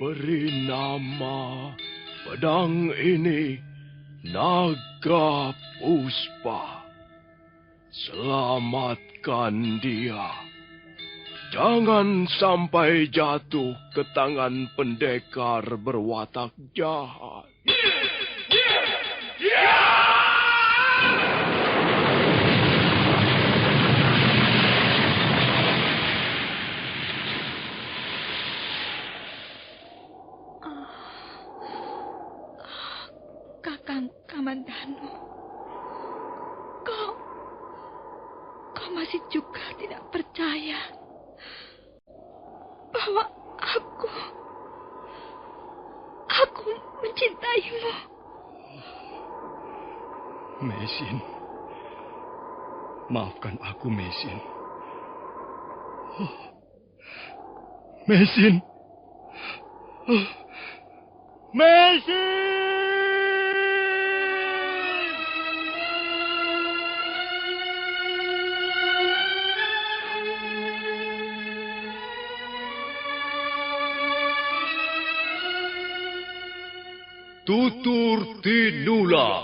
Beri nama pedang ini Naga Puspa. Selamatkan dia. Jangan sampai jatuh ke tangan pendekar berwatak jahat. Kakang Kamandanu, kau masih juga tidak percaya bahwa aku mencintaimu. Mesin, maafkan aku, Mesin. Mesin. Mesin! Tutur Tinula.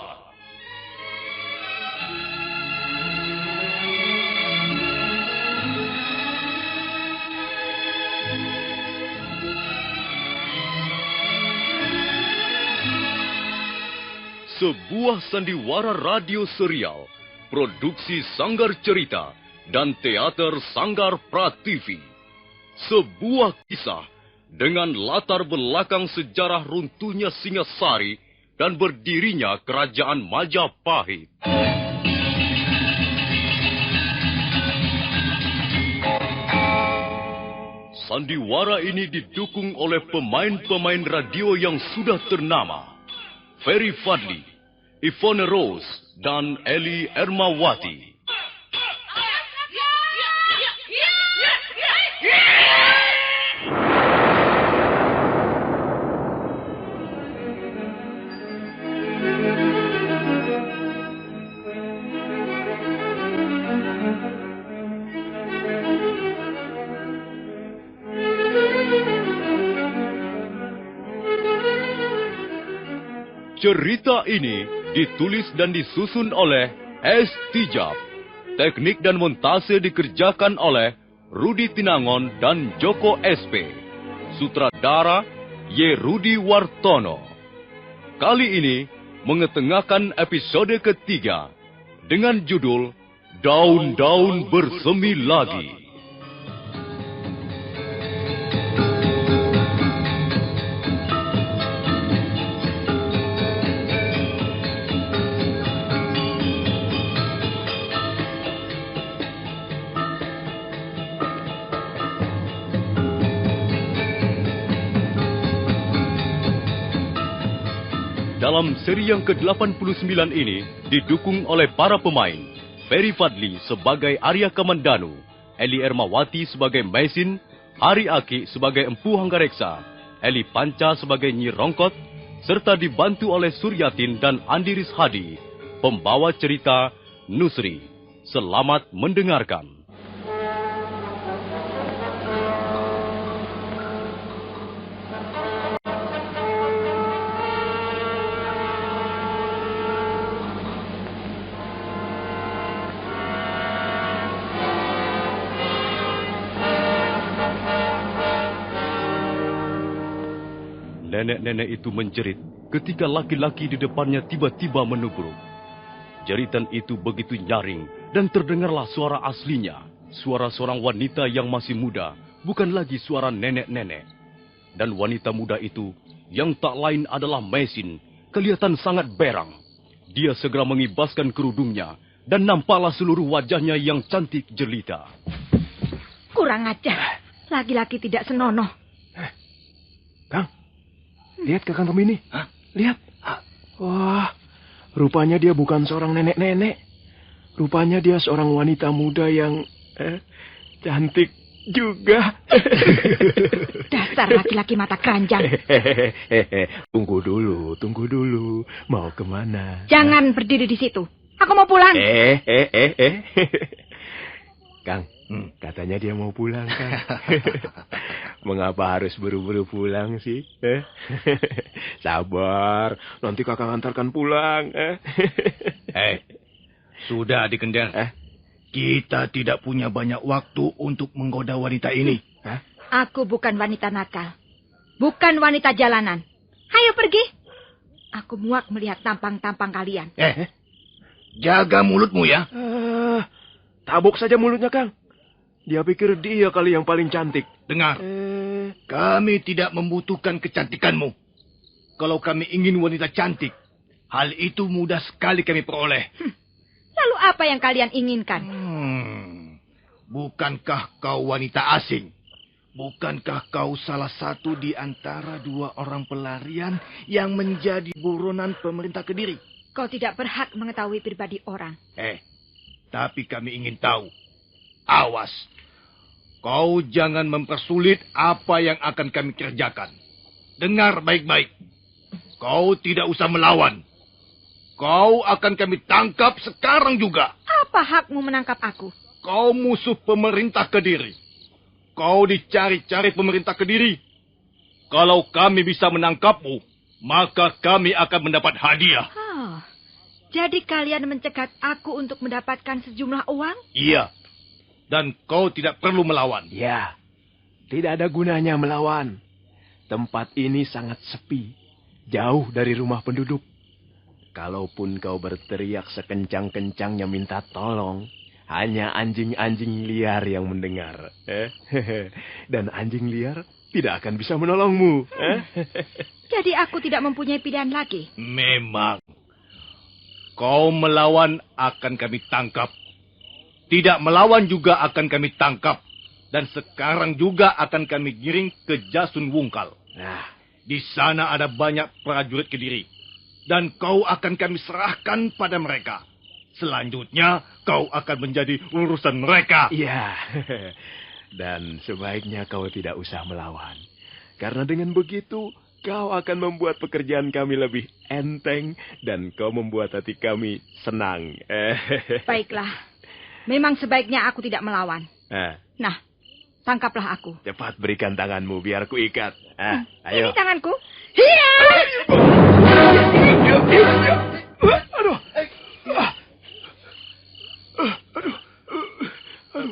Sebuah sandiwara radio serial, produksi Sanggar Cerita dan teater Sanggar Prativi. Sebuah kisah dengan latar belakang sejarah runtuhnya Singasari dan berdirinya Kerajaan Majapahit. Sandiwara ini didukung oleh pemain-pemain radio yang sudah ternama. Ferry Fadli, Yvonne Rose, dan Eli Ermawati. Cerita ini ditulis dan disusun oleh S. Tijab. Teknik dan montase dikerjakan oleh Rudi Tinangon dan Joko SP. Sutradara Y. Rudi Wartono. Kali ini mengetengahkan episode ketiga dengan judul Daun-Daun Bersemi Lagi. Dalam seri yang ke-89 ini didukung oleh para pemain. Ferry Fadli sebagai Arya Kamandanu, Eli Ermawati sebagai Mesin, Hari Aki sebagai Empu Hanggareksa, Eli Panca sebagai Nyi Rongkot, serta dibantu oleh Suryatin dan Andi Rishadi. Pembawa cerita Nusri. Selamat mendengarkan. Nenek-nenek itu menjerit ketika laki-laki di depannya tiba-tiba menubruk. Jeritan itu begitu nyaring dan terdengarlah suara aslinya. Suara seorang wanita yang masih muda, bukan lagi suara nenek-nenek. Dan wanita muda itu yang tak lain adalah Mesin, kelihatan sangat berang. Dia segera mengibaskan kerudungnya dan nampaklah seluruh wajahnya yang cantik jelita. Kurang ajar, laki-laki tidak senonoh. Kang, lihat Kakang Tomini. Hah? Lihat. Wah, rupanya dia bukan seorang nenek-nenek. Rupanya dia seorang wanita muda yang cantik juga. Dasar laki-laki mata keranjang. Tunggu dulu. Mau kemana? Jangan berdiri di situ. Aku mau pulang. Kang, katanya dia mau pulang, Kang. Mengapa harus buru-buru pulang sih? Sabar, nanti kakak antarkan pulang. Sudah Adik Gender. Kita tidak punya banyak waktu untuk menggoda wanita ini. Aku bukan wanita nakal. Bukan wanita jalanan. Ayo pergi. Aku muak melihat tampang-tampang kalian. Jaga mulutmu ya. Tabok saja mulutnya, Kang. Dia pikir dia kali yang paling cantik. Dengar, kami tidak membutuhkan kecantikanmu. Kalau kami ingin wanita cantik, hal itu mudah sekali kami peroleh. Lalu apa yang kalian inginkan? Bukankah kau wanita asing? Bukankah kau salah satu di antara 2 orang pelarian yang menjadi buronan pemerintah Kediri? Kau tidak berhak mengetahui pribadi orang. Tapi kami ingin tahu. Awas. Kau jangan mempersulit apa yang akan kami kerjakan. Dengar baik-baik. Kau tidak usah melawan. Kau akan kami tangkap sekarang juga. Apa hakmu menangkap aku? Kau musuh pemerintah Kediri. Kau dicari-cari pemerintah Kediri. Kalau kami bisa menangkapmu, maka kami akan mendapat hadiah. Jadi kalian mencegat aku untuk mendapatkan sejumlah uang? Iya. Dan kau tidak perlu melawan. Ya, tidak ada gunanya melawan. Tempat ini sangat sepi, jauh dari rumah penduduk. Kalaupun kau berteriak sekencang-kencangnya minta tolong, hanya anjing-anjing liar yang mendengar. Dan anjing liar tidak akan bisa menolongmu. Jadi aku tidak mempunyai pilihan lagi? Memang. Kau melawan akan kami tangkap. Tidak melawan juga akan kami tangkap. Dan sekarang juga akan kami giring ke Jasun Wungkal. Di sana ada banyak prajurit Kediri. Dan kau akan kami serahkan pada mereka. Selanjutnya, kau akan menjadi urusan mereka. Iya. Dan sebaiknya kau tidak usah melawan. Karena dengan begitu, kau akan membuat pekerjaan kami lebih enteng. Dan kau membuat hati kami senang. Baiklah. Memang sebaiknya aku tidak melawan. Nah, tangkaplah aku. Cepat berikan tanganmu biar ku ikat. Ayo. Ini tanganku. Hiya!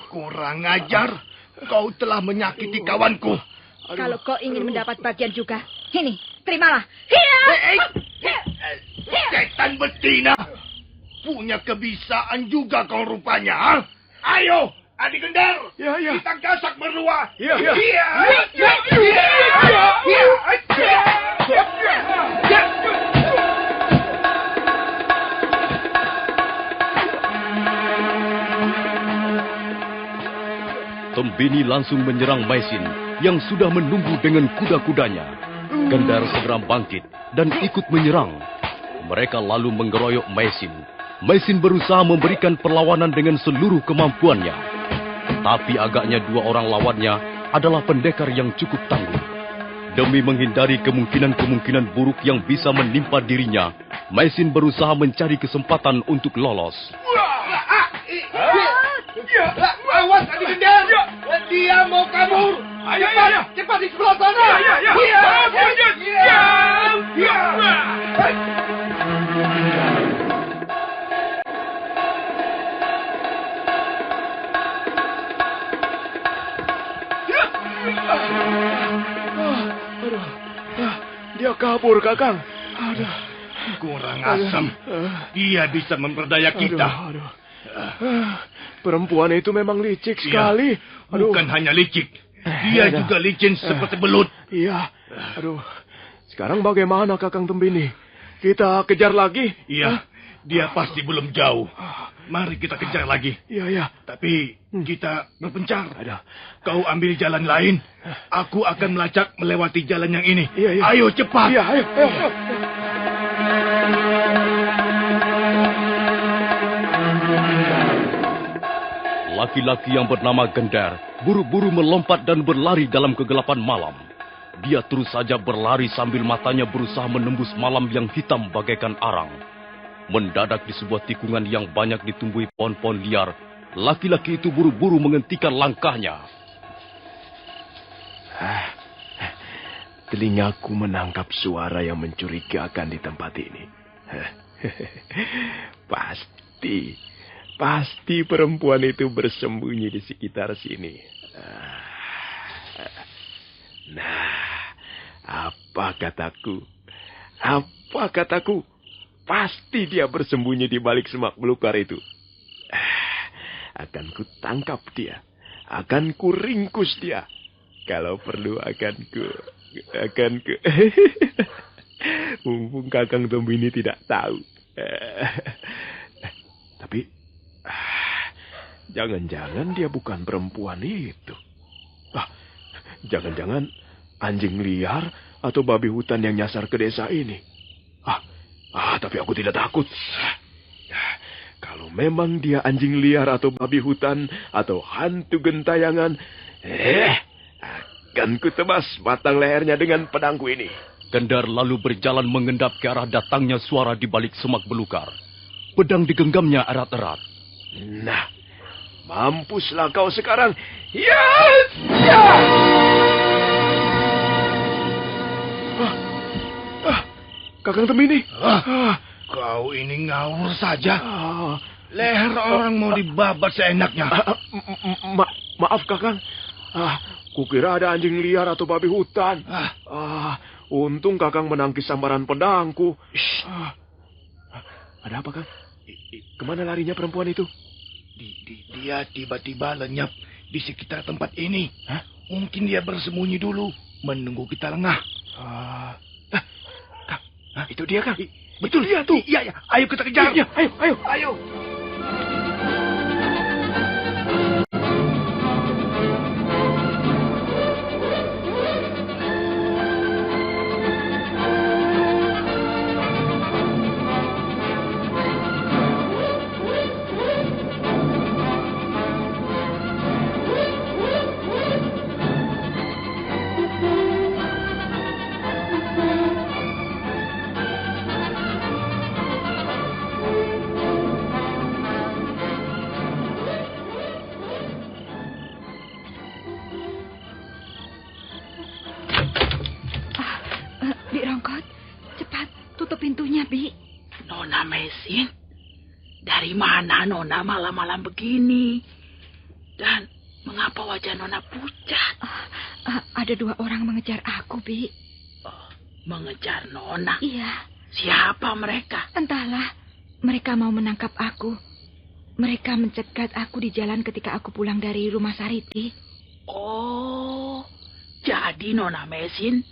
Kurang ajar. Kau telah menyakiti kawanku. Kalau kau ingin mendapat bagian juga, ini, terimalah. Hiya! Setan betina. Punya kebisaan juga kau rupanya, ha? Ayo, Adik Gender. Ya. Kita gasak berdua. Ya. Tombini langsung menyerang Maisin yang sudah menunggu dengan kuda-kudanya. Gender segera bangkit dan ikut menyerang. Mereka lalu menggeroyok Maisin. Maisin berusaha memberikan perlawanan dengan seluruh kemampuannya. Tapi agaknya 2 orang lawannya adalah pendekar yang cukup tangguh. Demi menghindari kemungkinan-kemungkinan buruk yang bisa menimpa dirinya, Maisin berusaha mencari kesempatan untuk lolos. Awas, Adik Gender. Dia mau kabur. Cepat di sebelah sana. Dia kabur, Kakang. Kurang asam. Dia bisa memperdaya kita. Perempuan itu memang licik sekali. Bukan hanya licik. Dia juga licin seperti belut. Iya. Sekarang bagaimana, Kakang Tembini? Kita kejar lagi? Iya. Dia pasti belum jauh. Mari kita kejar lagi. Iya. Tapi kita berpencar. Kau ambil jalan lain. Aku akan melacak melewati jalan yang ini. Iya. Ayo cepat. Iya, ayo. Laki-laki yang bernama Gender buru-buru melompat dan berlari dalam kegelapan malam. Dia terus saja berlari sambil matanya berusaha menembus malam yang hitam bagaikan arang. Mendadak di sebuah tikungan yang banyak ditumbuhi pohon-pohon liar, laki-laki itu buru-buru menghentikan langkahnya. telingaku menangkap suara yang mencurigakan di tempat ini. Pasti perempuan itu bersembunyi di sekitar sini. Nah, apa kataku? Pasti dia bersembunyi di balik semak belukar itu. Akan ku tangkap dia. Akan ku ringkus dia. Kalau perlu akan ku mumpung Kakang Tomini tidak tahu. Tapi jangan-jangan dia bukan perempuan itu. Jangan-jangan anjing liar atau babi hutan yang nyasar ke desa ini. Tapi aku tidak takut. Kalau memang dia anjing liar atau babi hutan atau hantu gentayangan, akan kutebas batang lehernya dengan pedangku ini. Gendar lalu berjalan mengendap ke arah datangnya suara di balik semak belukar. Pedang digenggamnya erat-erat. Nah, mampuslah kau sekarang. Kakang Tomini. Kau ini ngawur saja. Leher orang mau dibabat seenaknya. Maaf, Kakang. Kukira ada anjing liar atau babi hutan. Untung Kakang menangkis sambaran pedangku. Ada apa, Kang? Kemana larinya perempuan itu? Dia tiba-tiba lenyap di sekitar tempat ini. Mungkin dia bersembunyi dulu, menunggu kita lengah. Itu dia, Kang. Betul dia tuh. Iya. Ayo kita kejar. Iya, ayo. Nona Mesin, dari mana Nona malam-malam begini? Dan mengapa wajah Nona pucat? Ada 2 orang mengejar aku, Bi. Mengejar Nona? Iya. Siapa mereka? Entahlah, mereka mau menangkap aku. Mereka mencegat aku di jalan ketika aku pulang dari rumah Sariti. Oh, jadi Nona Mesin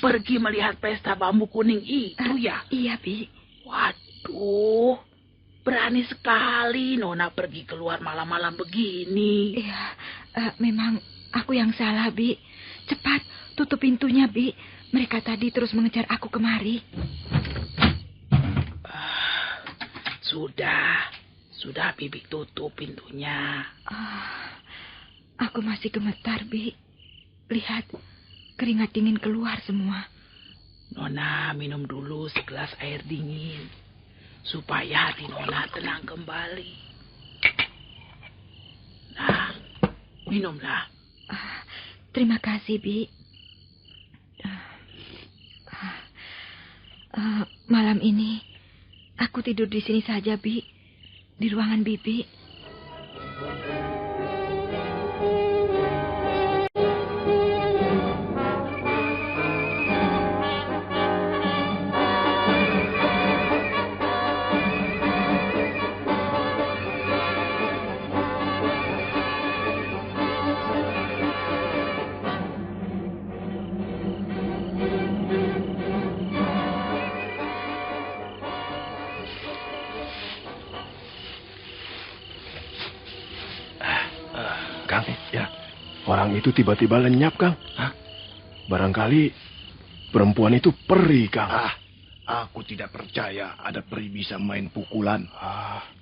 pergi melihat pesta bambu kuning itu ya? Iya, Bi. Waduh, berani sekali Nona pergi keluar malam-malam begini. Iya, memang aku yang salah, Bi. Cepat, tutup pintunya, Bi. Mereka tadi terus mengejar aku kemari. Sudah Bibi tutup pintunya. Aku masih gemetar, Bi. Lihat, keringat dingin keluar semua. Nona minum dulu segelas air dingin, supaya hati Nona tenang kembali. Nah, minumlah. Terima kasih, Bi. Malam ini, aku tidur di sini saja, Bi. Di ruangan Bibi. Kang, ya, orang itu tiba-tiba lenyap, Kang. Barangkali perempuan itu peri, Kang. Aku tidak percaya ada peri bisa main pukulan.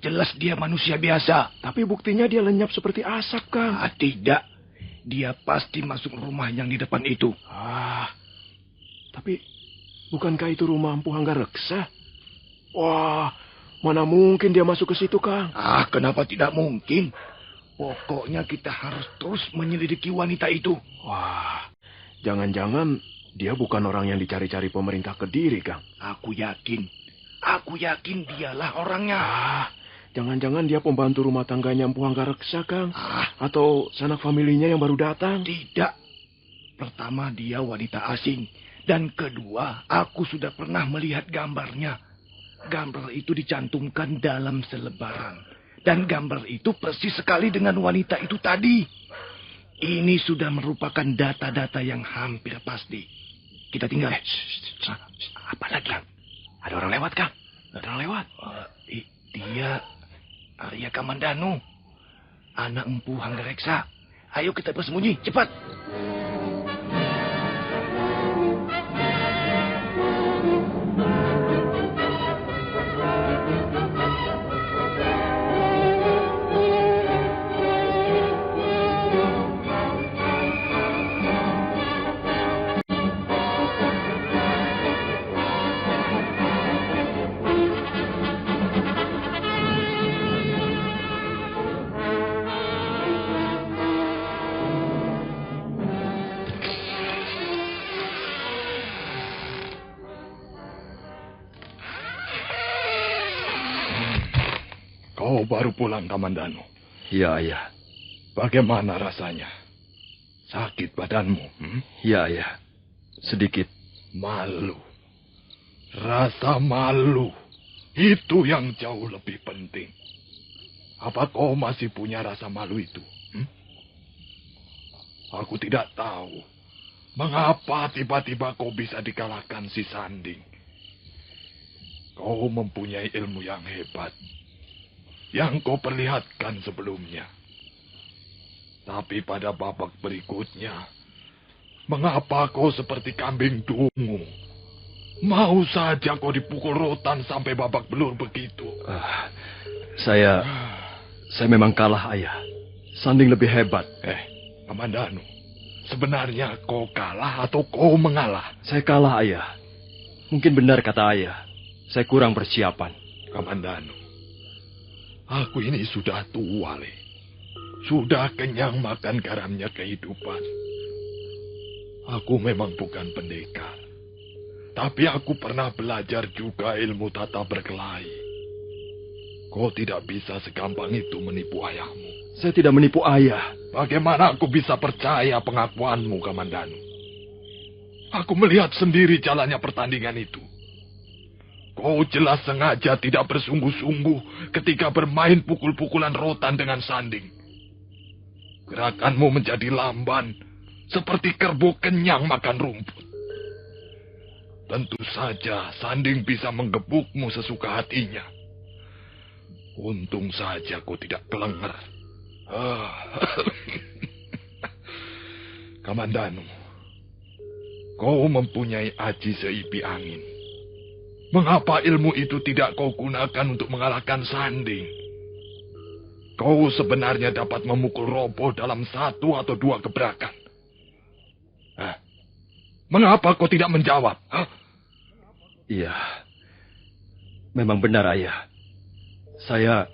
Jelas dia manusia biasa. Tapi buktinya dia lenyap seperti asap, Kang. Tidak. Dia pasti masuk rumah yang di depan itu. Tapi bukankah itu rumah Empu Hanggareksa? Wah, mana mungkin dia masuk ke situ, Kang? Kenapa tidak mungkin? Pokoknya kita harus terus menyelidiki wanita itu. Wah, jangan-jangan Dia bukan orang yang dicari-cari pemerintah Kediri, Kang. Aku yakin dialah orangnya. Jangan-jangan dia pembantu rumah tangganya Empu Hanggareksa, Kang. Ah, Atau sanak familinya yang baru datang. tidak. Pertama, dia wanita asing. Dan kedua, aku sudah pernah melihat gambarnya. Gambar itu dicantumkan dalam selebaran. Dan gambar itu persis sekali dengan wanita itu tadi. Ini sudah merupakan data-data yang hampir pasti. Kita tinggal. Apa lagi? Ada orang lewat, Kang. Ada orang lewat. Dia Arya Kamandanu. Anak Empu Hanggareksa. Ayo kita bersembunyi, cepat. Kau baru pulang, Kamandanu. Ya, Ayah. Bagaimana rasanya? Sakit badanmu? Ya, Ayah. Sedikit. Malu. Rasa malu. Itu yang jauh lebih penting. Apa kau masih punya rasa malu itu? Aku tidak tahu. Mengapa tiba-tiba kau bisa dikalahkan si Sanding? Kau mempunyai ilmu yang hebat. Yang kau perlihatkan sebelumnya. Tapi pada babak berikutnya, mengapa kau seperti kambing dungu? Mau saja kau dipukul rotan sampai babak belur begitu. Saya memang kalah, Ayah. Sanding lebih hebat. Kamandanu, sebenarnya kau kalah atau kau mengalah? Saya kalah, Ayah. Mungkin benar kata Ayah. Saya kurang persiapan. Kamandanu, aku ini sudah tua, Le. Sudah kenyang makan garamnya kehidupan. Aku memang bukan pendekar. Tapi aku pernah belajar juga ilmu tata berkelahi. Kau tidak bisa segampang itu menipu ayahmu. Saya tidak menipu Ayah. Bagaimana aku bisa percaya pengakuanmu, Kamandanu? Aku melihat sendiri jalannya pertandingan itu. Kau jelas sengaja tidak bersungguh-sungguh ketika bermain pukul-pukulan rotan dengan Sanding. Gerakanmu menjadi lamban, seperti kerbau kenyang makan rumput. Tentu saja Sanding bisa menggebukmu sesuka hatinya. Untung saja kau tidak kelenger. Kamandanu, kau mempunyai aji seipi angin. Mengapa ilmu itu tidak kau gunakan untuk mengalahkan Sanding? Kau sebenarnya dapat memukul roboh dalam 1 atau 2 gebrakan. Mengapa kau tidak menjawab? Iya, memang benar, Ayah. Saya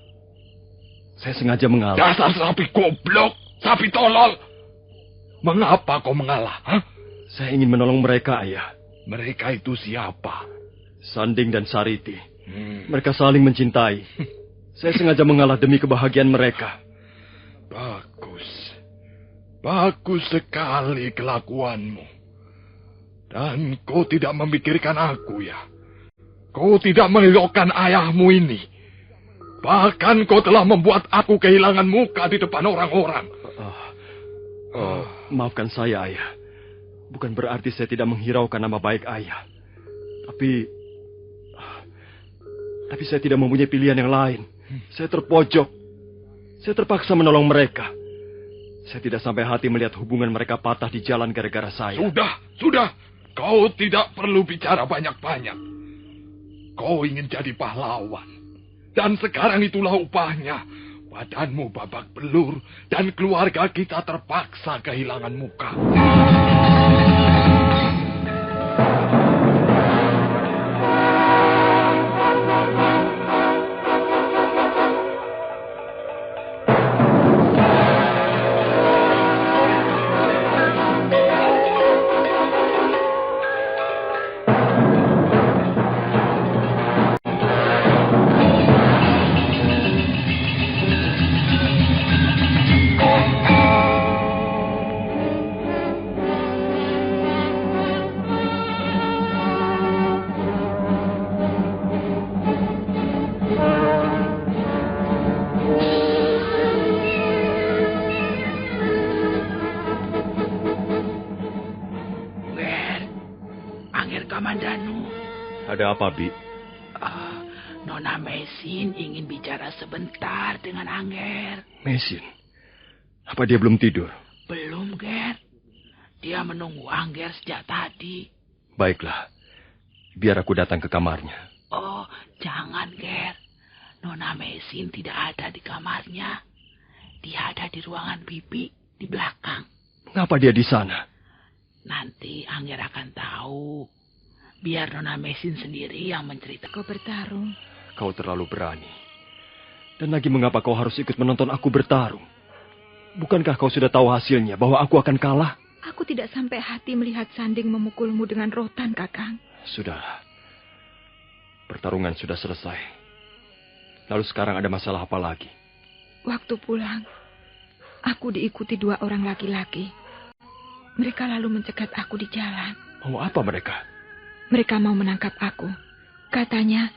sengaja mengalah. Dasar sapi goblok, sapi tolol. Mengapa kau mengalah? Saya ingin menolong mereka, Ayah. Mereka itu siapa? Sanding dan Sariti. Mereka saling mencintai. Saya sengaja mengalah demi kebahagiaan mereka. Bagus. Bagus sekali kelakuanmu. Dan kau tidak memikirkan aku, ya? Kau tidak mengelokkan ayahmu ini. Bahkan kau telah membuat aku kehilangan muka di depan orang-orang. Maafkan saya, Ayah. Bukan berarti saya tidak menghiraukan nama baik Ayah. Tapi saya tidak mempunyai pilihan yang lain. Saya terpojok. Saya terpaksa menolong mereka. Saya tidak sampai hati melihat hubungan mereka patah di jalan gara-gara saya. Sudah. Kau tidak perlu bicara banyak-banyak. Kau ingin jadi pahlawan. Dan sekarang itulah upahnya. Badanmu babak belur dan keluarga kita terpaksa kehilangan muka. Kamandanu. Ada apa, Bi? Nona Mesin ingin bicara sebentar dengan Angger. Mesin? Apa dia belum tidur? Belum, Ger. Dia menunggu Angger sejak tadi. Baiklah, biar aku datang ke kamarnya. Oh, jangan, Ger. Nona Mesin tidak ada di kamarnya. Dia ada di ruangan Bibi di belakang. Mengapa dia di sana? Nanti Angger akan tahu. Biar Nona Mesin sendiri yang menceritakan. Kau bertarung. Kau terlalu berani. Dan lagi mengapa kau harus ikut menonton aku bertarung? Bukankah kau sudah tahu hasilnya bahwa aku akan kalah? Aku tidak sampai hati melihat Sanding memukulmu dengan rotan, Kakang. Sudah. Pertarungan sudah selesai. Lalu sekarang ada masalah apa lagi? Waktu pulang, aku diikuti 2 orang laki-laki. Mereka lalu mencegat aku di jalan. Mau apa mereka? Mereka mau menangkap aku. Katanya,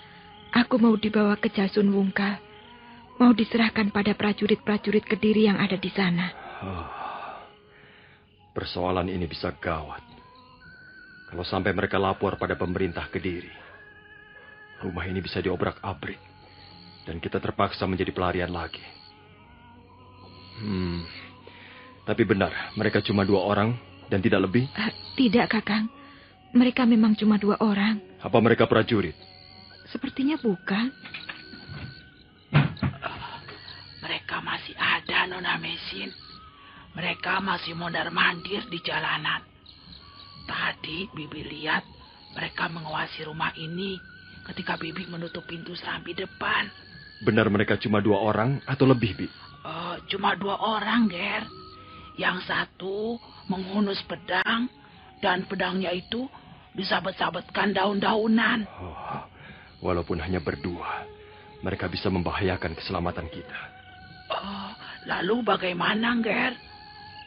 aku mau dibawa ke Jasun Wungkal. Mau diserahkan pada prajurit-prajurit Kediri yang ada di sana. Persoalan ini bisa gawat. Kalau sampai mereka lapor pada pemerintah Kediri, rumah ini bisa diobrak-abrik. Dan kita terpaksa menjadi pelarian lagi. Tapi benar, mereka cuma 2 orang dan tidak lebih? Tidak, Kakang. Mereka memang cuma 2 orang. Apa mereka prajurit? Sepertinya bukan. Mereka masih ada, Nona Mesin. Mereka masih mondar-mandir di jalanan. Tadi Bibi lihat mereka menguasai rumah ini ketika Bibi menutup pintu serambi depan. Benar mereka cuma 2 orang atau lebih, Bi? Cuma 2 orang, Ger. Yang satu menghunus pedang, dan pedangnya itu disabet-sabetkan daun-daunan. Walaupun hanya berdua, mereka bisa membahayakan keselamatan kita. Lalu bagaimana, Ger?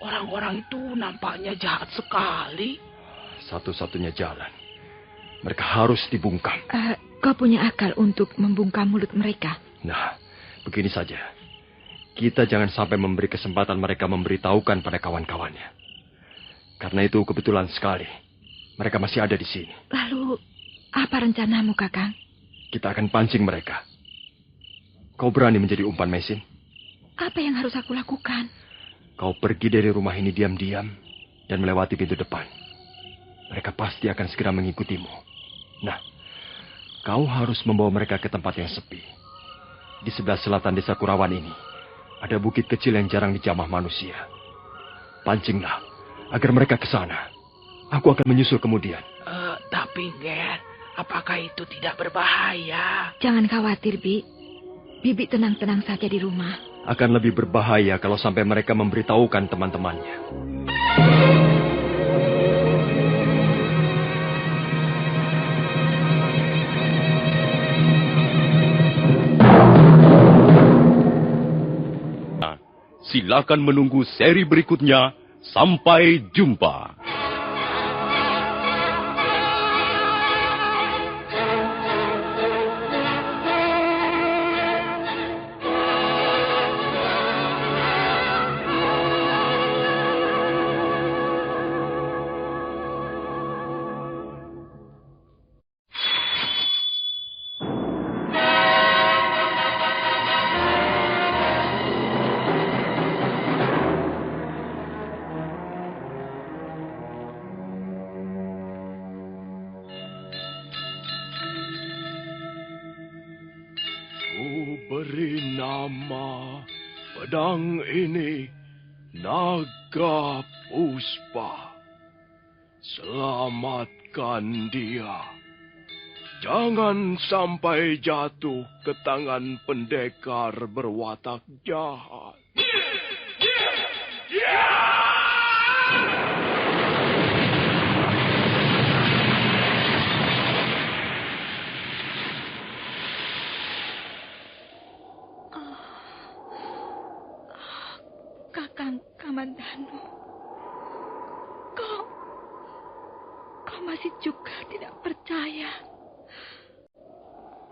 Orang-orang itu nampaknya jahat sekali. Satu-satunya jalan, mereka harus dibungkam. Kau punya akal untuk membungkam mulut mereka? Nah, begini saja. Kita jangan sampai memberi kesempatan mereka memberitahukan pada kawan-kawannya. Karena itu kebetulan sekali. Mereka masih ada di sini. Lalu, apa rencanamu, Kakang? Kita akan pancing mereka. Kau berani menjadi umpan Mesin? Apa yang harus aku lakukan? Kau pergi dari rumah ini diam-diam dan melewati pintu depan. Mereka pasti akan segera mengikutimu. Nah, kau harus membawa mereka ke tempat yang sepi. Di sebelah selatan desa Kurawan ini, ada bukit kecil yang jarang dijamah manusia. Pancinglah, agar mereka ke sana. Aku akan menyusul kemudian. Tapi, Ger, apakah itu tidak berbahaya? Jangan khawatir, Bi. Bibi tenang-tenang saja di rumah. Akan lebih berbahaya kalau sampai mereka memberitahukan teman-temannya. Silakan menunggu seri berikutnya. Sampai jumpa. Beri nama pedang ini Naga Puspa. Selamatkan dia. Jangan sampai jatuh ke tangan pendekar berwatak jahat. Kakang Kamandanu, kau masih juga tidak percaya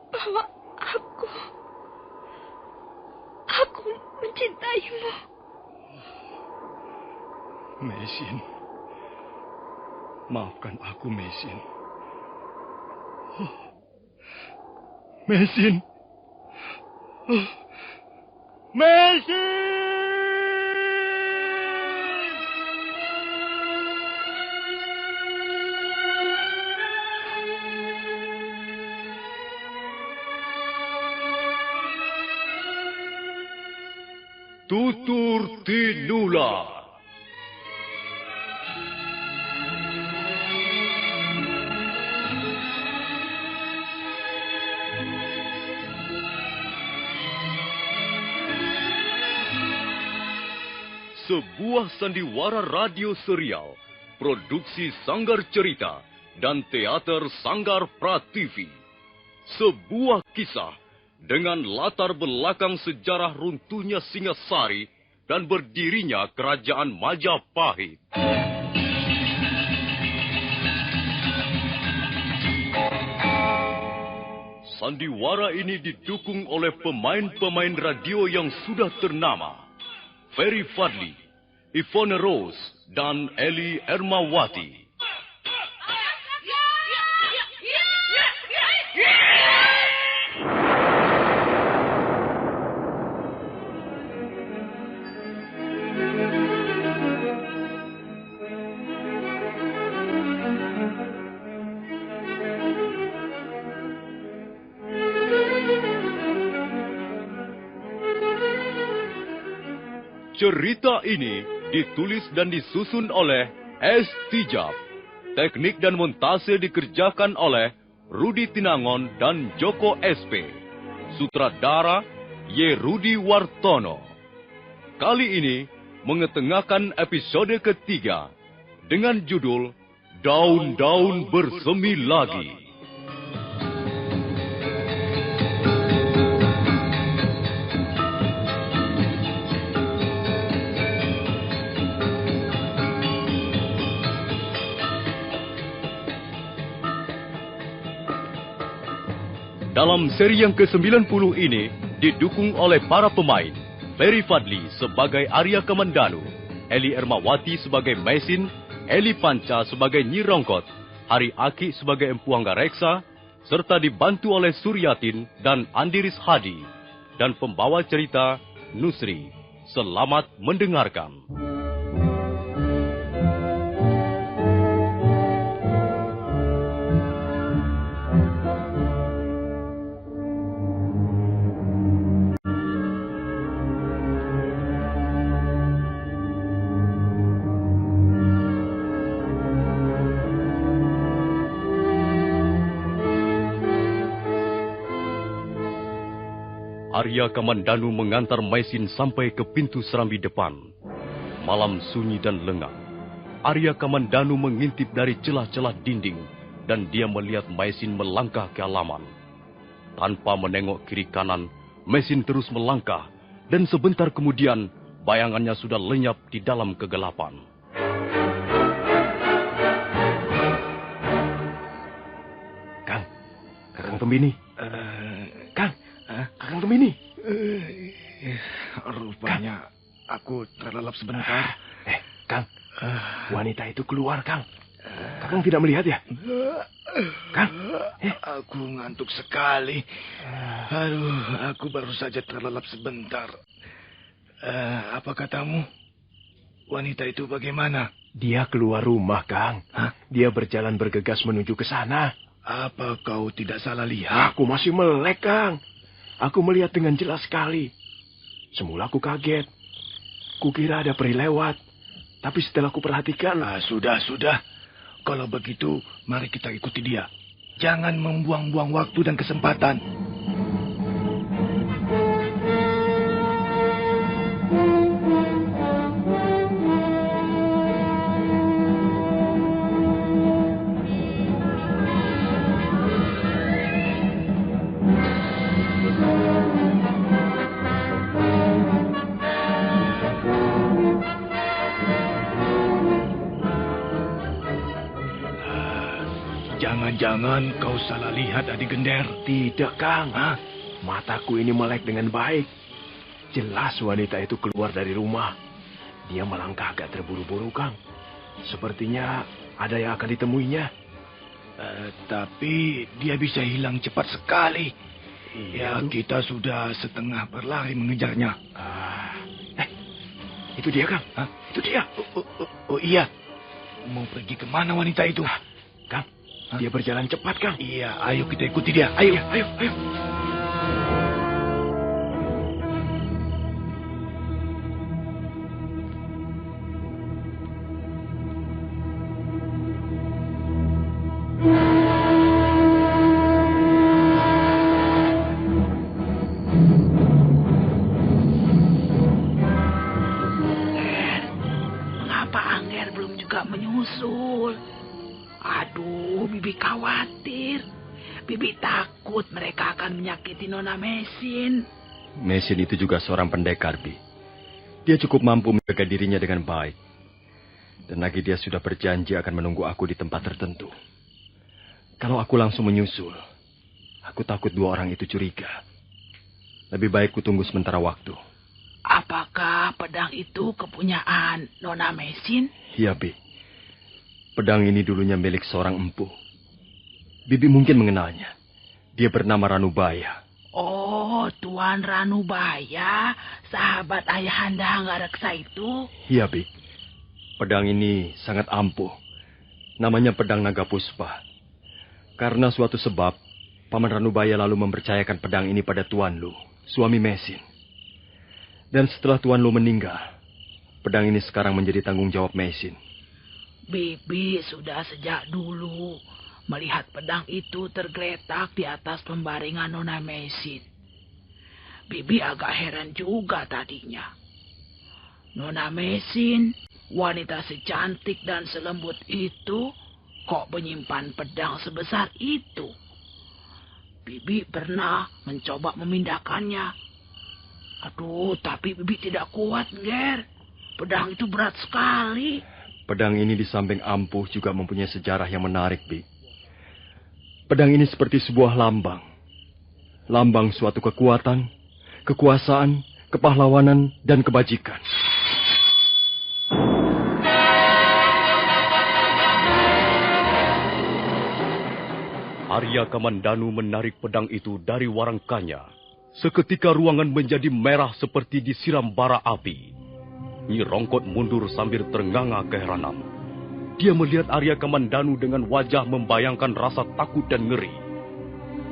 bahwa aku mencintaimu. Mesin, maafkan aku, Mesin. Mesin. Mesin! Tutur Tinula. Sebuah sandiwara radio serial, produksi Sanggar Cerita dan Teater Sanggar Prativi. Sebuah kisah dengan latar belakang sejarah runtuhnya Singasari dan berdirinya Kerajaan Majapahit. Sandiwara ini didukung oleh pemain-pemain radio yang sudah ternama. Ferry Fadli, Ivone Rose, dan Eli Ermawati. Cerita ini ditulis dan disusun oleh S. Tijab. Teknik dan montase dikerjakan oleh Rudi Tinangon dan Joko SP. Sutradara Y. Rudi Wartono. Kali ini mengetengahkan episode ketiga dengan judul Daun-Daun Bersemi Lagi. Dalam seri yang ke-90 ini didukung oleh para pemain Ferry Fadli sebagai Arya Kamandanu, Eli Ermawati sebagai Mesin, Eli Panca sebagai Nyi Rongkot, Hari Aki sebagai Empu Anggareksa, serta dibantu oleh Suryatin dan Andiris Hadi, dan pembawa cerita Nusri. Selamat mendengarkan. Arya Kamandanu mengantar Mesin sampai ke pintu serambi depan. Malam sunyi dan lengang. Arya Kamandanu mengintip dari celah-celah dinding dan dia melihat Mesin melangkah ke halaman. Tanpa menengok kiri kanan, Mesin terus melangkah dan sebentar kemudian bayangannya sudah lenyap di dalam kegelapan. Kakang Pembini. Kakang Pembini. Rupanya aku terlelap sebentar. Kang. Wanita itu keluar, Kang. Kakang tidak melihat ya? Kang. Aku ngantuk sekali. Aduh, aku baru saja terlelap sebentar. Apa katamu? Wanita itu bagaimana? Dia keluar rumah, Kang. Hah? Dia berjalan bergegas menuju ke sana. Apa kau tidak salah lihat? Aku masih melek, Kang. Aku melihat dengan jelas sekali. Semula aku kaget. Kukira ada peri lewat. Tapi setelah aku perhatikan... Sudah. Kalau begitu, mari kita ikuti dia. Jangan membuang-buang waktu dan kesempatan. Jangan kau salah lihat, Adi Gender. Tidak, Kang. Mataku ini melek dengan baik. Jelas wanita itu keluar dari rumah. Dia melangkah agak terburu-buru, Kang. Sepertinya ada yang akan ditemuinya. Tapi dia bisa hilang cepat sekali. Ya, Iya. kita sudah setengah berlari mengejarnya. Itu dia, Kang. Hah? Itu dia. Oh iya. Mau pergi kemana wanita itu? Kang, dia berjalan cepat, Kang. Iya, ayo kita ikuti dia. Ayo. Iya, ayo, ayo. Nger, mengapa Angger belum juga menyusul? Aduh, Bibi khawatir. Bibi takut mereka akan menyakiti Nona Mesin. Mesin itu juga seorang pendekar, Bi. Dia cukup mampu menjaga dirinya dengan baik. Dan lagi dia sudah berjanji akan menunggu aku di tempat tertentu. Kalau aku langsung menyusul, aku takut dua orang itu curiga. Lebih baik ku tunggu sementara waktu. Apakah pedang itu kepunyaan Nona Mesin? Iya, Bi. Pedang ini dulunya milik seorang empu. Bibi mungkin mengenalnya. Dia bernama Ranubaya. Oh, Tuan Ranubaya, sahabat ayahanda Hanggareksa itu. Iya, Bi. Pedang ini sangat ampuh. Namanya pedang Naga Puspa. Karena suatu sebab, Paman Ranubaya lalu mempercayakan pedang ini pada Tuan Lu, suami Mesin. Dan setelah Tuan Lu meninggal, pedang ini sekarang menjadi tanggung jawab Mesin. Bibi sudah sejak dulu melihat pedang itu tergeletak di atas pembaringan Nona Mesin. Bibi agak heran juga tadinya. Nona Mesin, wanita secantik dan selembut itu, kok menyimpan pedang sebesar itu? Bibi pernah mencoba memindahkannya. Aduh, tapi Bibi tidak kuat, Nger. Pedang itu berat sekali. Pedang ini di samping ampuh juga mempunyai sejarah yang menarik, Bi. Pedang ini seperti sebuah lambang. Lambang suatu kekuatan, kekuasaan, kepahlawanan, dan kebajikan. Arya Kamandanu menarik pedang itu dari warangkanya. Seketika ruangan menjadi merah seperti disiram bara api. Nyi Rongkot mundur sambil ternganga keheranan. Dia melihat Arya Kamandanu dengan wajah membayangkan rasa takut dan ngeri.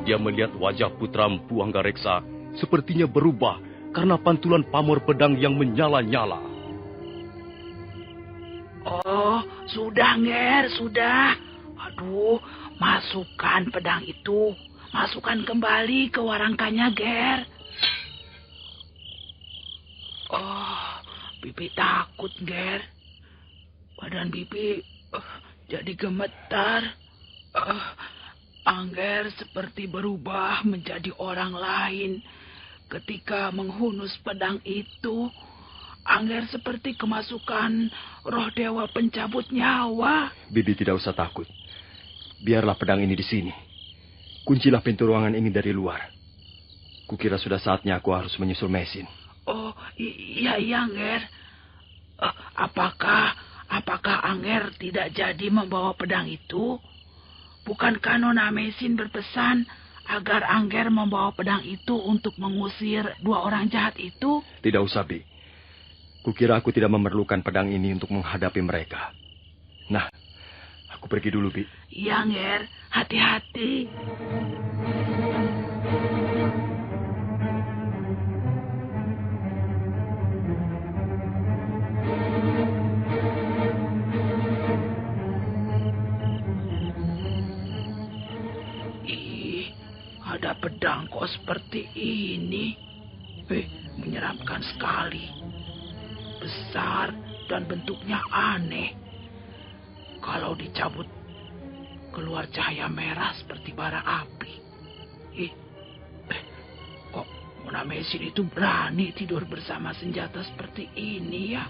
Dia melihat wajah putra Empu Hanggareksa sepertinya berubah karena pantulan pamor pedang yang menyala-nyala. Oh, sudah, Nger, sudah. Aduh, masukkan pedang itu. Masukkan kembali ke warangkanya, Ger. Oh, Bibi takut, Ger. Badan Bibi jadi gemetar. Angger seperti berubah menjadi orang lain. Ketika menghunus pedang itu, Angger seperti kemasukan roh dewa pencabut nyawa. Bibi tidak usah takut. Biarlah pedang ini di sini. Kuncilah pintu ruangan ini dari luar. Kukira sudah saatnya aku harus menyusul Mesin. Oh, iya, Angger. Apakah Angger tidak jadi membawa pedang itu? Bukankah Nona Mesin berpesan agar Angger membawa pedang itu untuk mengusir dua orang jahat itu? Tidak usah, Bi. Kukira aku tidak memerlukan pedang ini untuk menghadapi mereka. Nah, aku pergi dulu, Bi. Iya, Angger. Hati-hati. Ada pedang kok seperti ini. Menyeramkan sekali. Besar dan bentuknya aneh. Kalau dicabut, keluar cahaya merah seperti bara api. Kok Nona Mesin itu berani tidur bersama senjata seperti ini ya?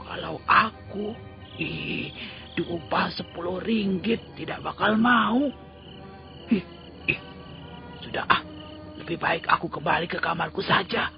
Kalau aku, diupah 10 ringgit tidak bakal mau. Sudah, lebih baik aku kembali ke kamarku saja.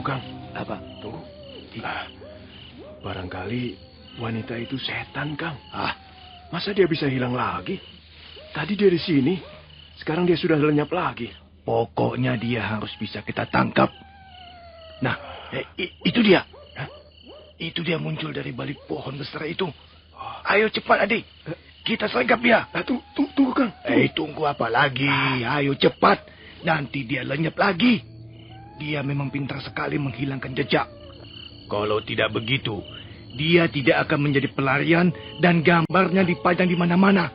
Tunggu, Kang. Apa? Tuh. Barangkali wanita itu setan, Kang. Masa dia bisa hilang lagi? Tadi dia di sini, sekarang dia sudah lenyap lagi. Pokoknya dia harus bisa kita tangkap. Nah, itu dia. Itu dia muncul dari balik pohon besar itu. Ayo cepat, adik. Kita sergap dia. Tunggu, Kang. Tunggu apa lagi? Ayo cepat. Nanti dia lenyap lagi. Dia memang pintar sekali menghilangkan jejak. Kalau tidak begitu, dia tidak akan menjadi pelarian dan gambarnya dipajang di mana-mana.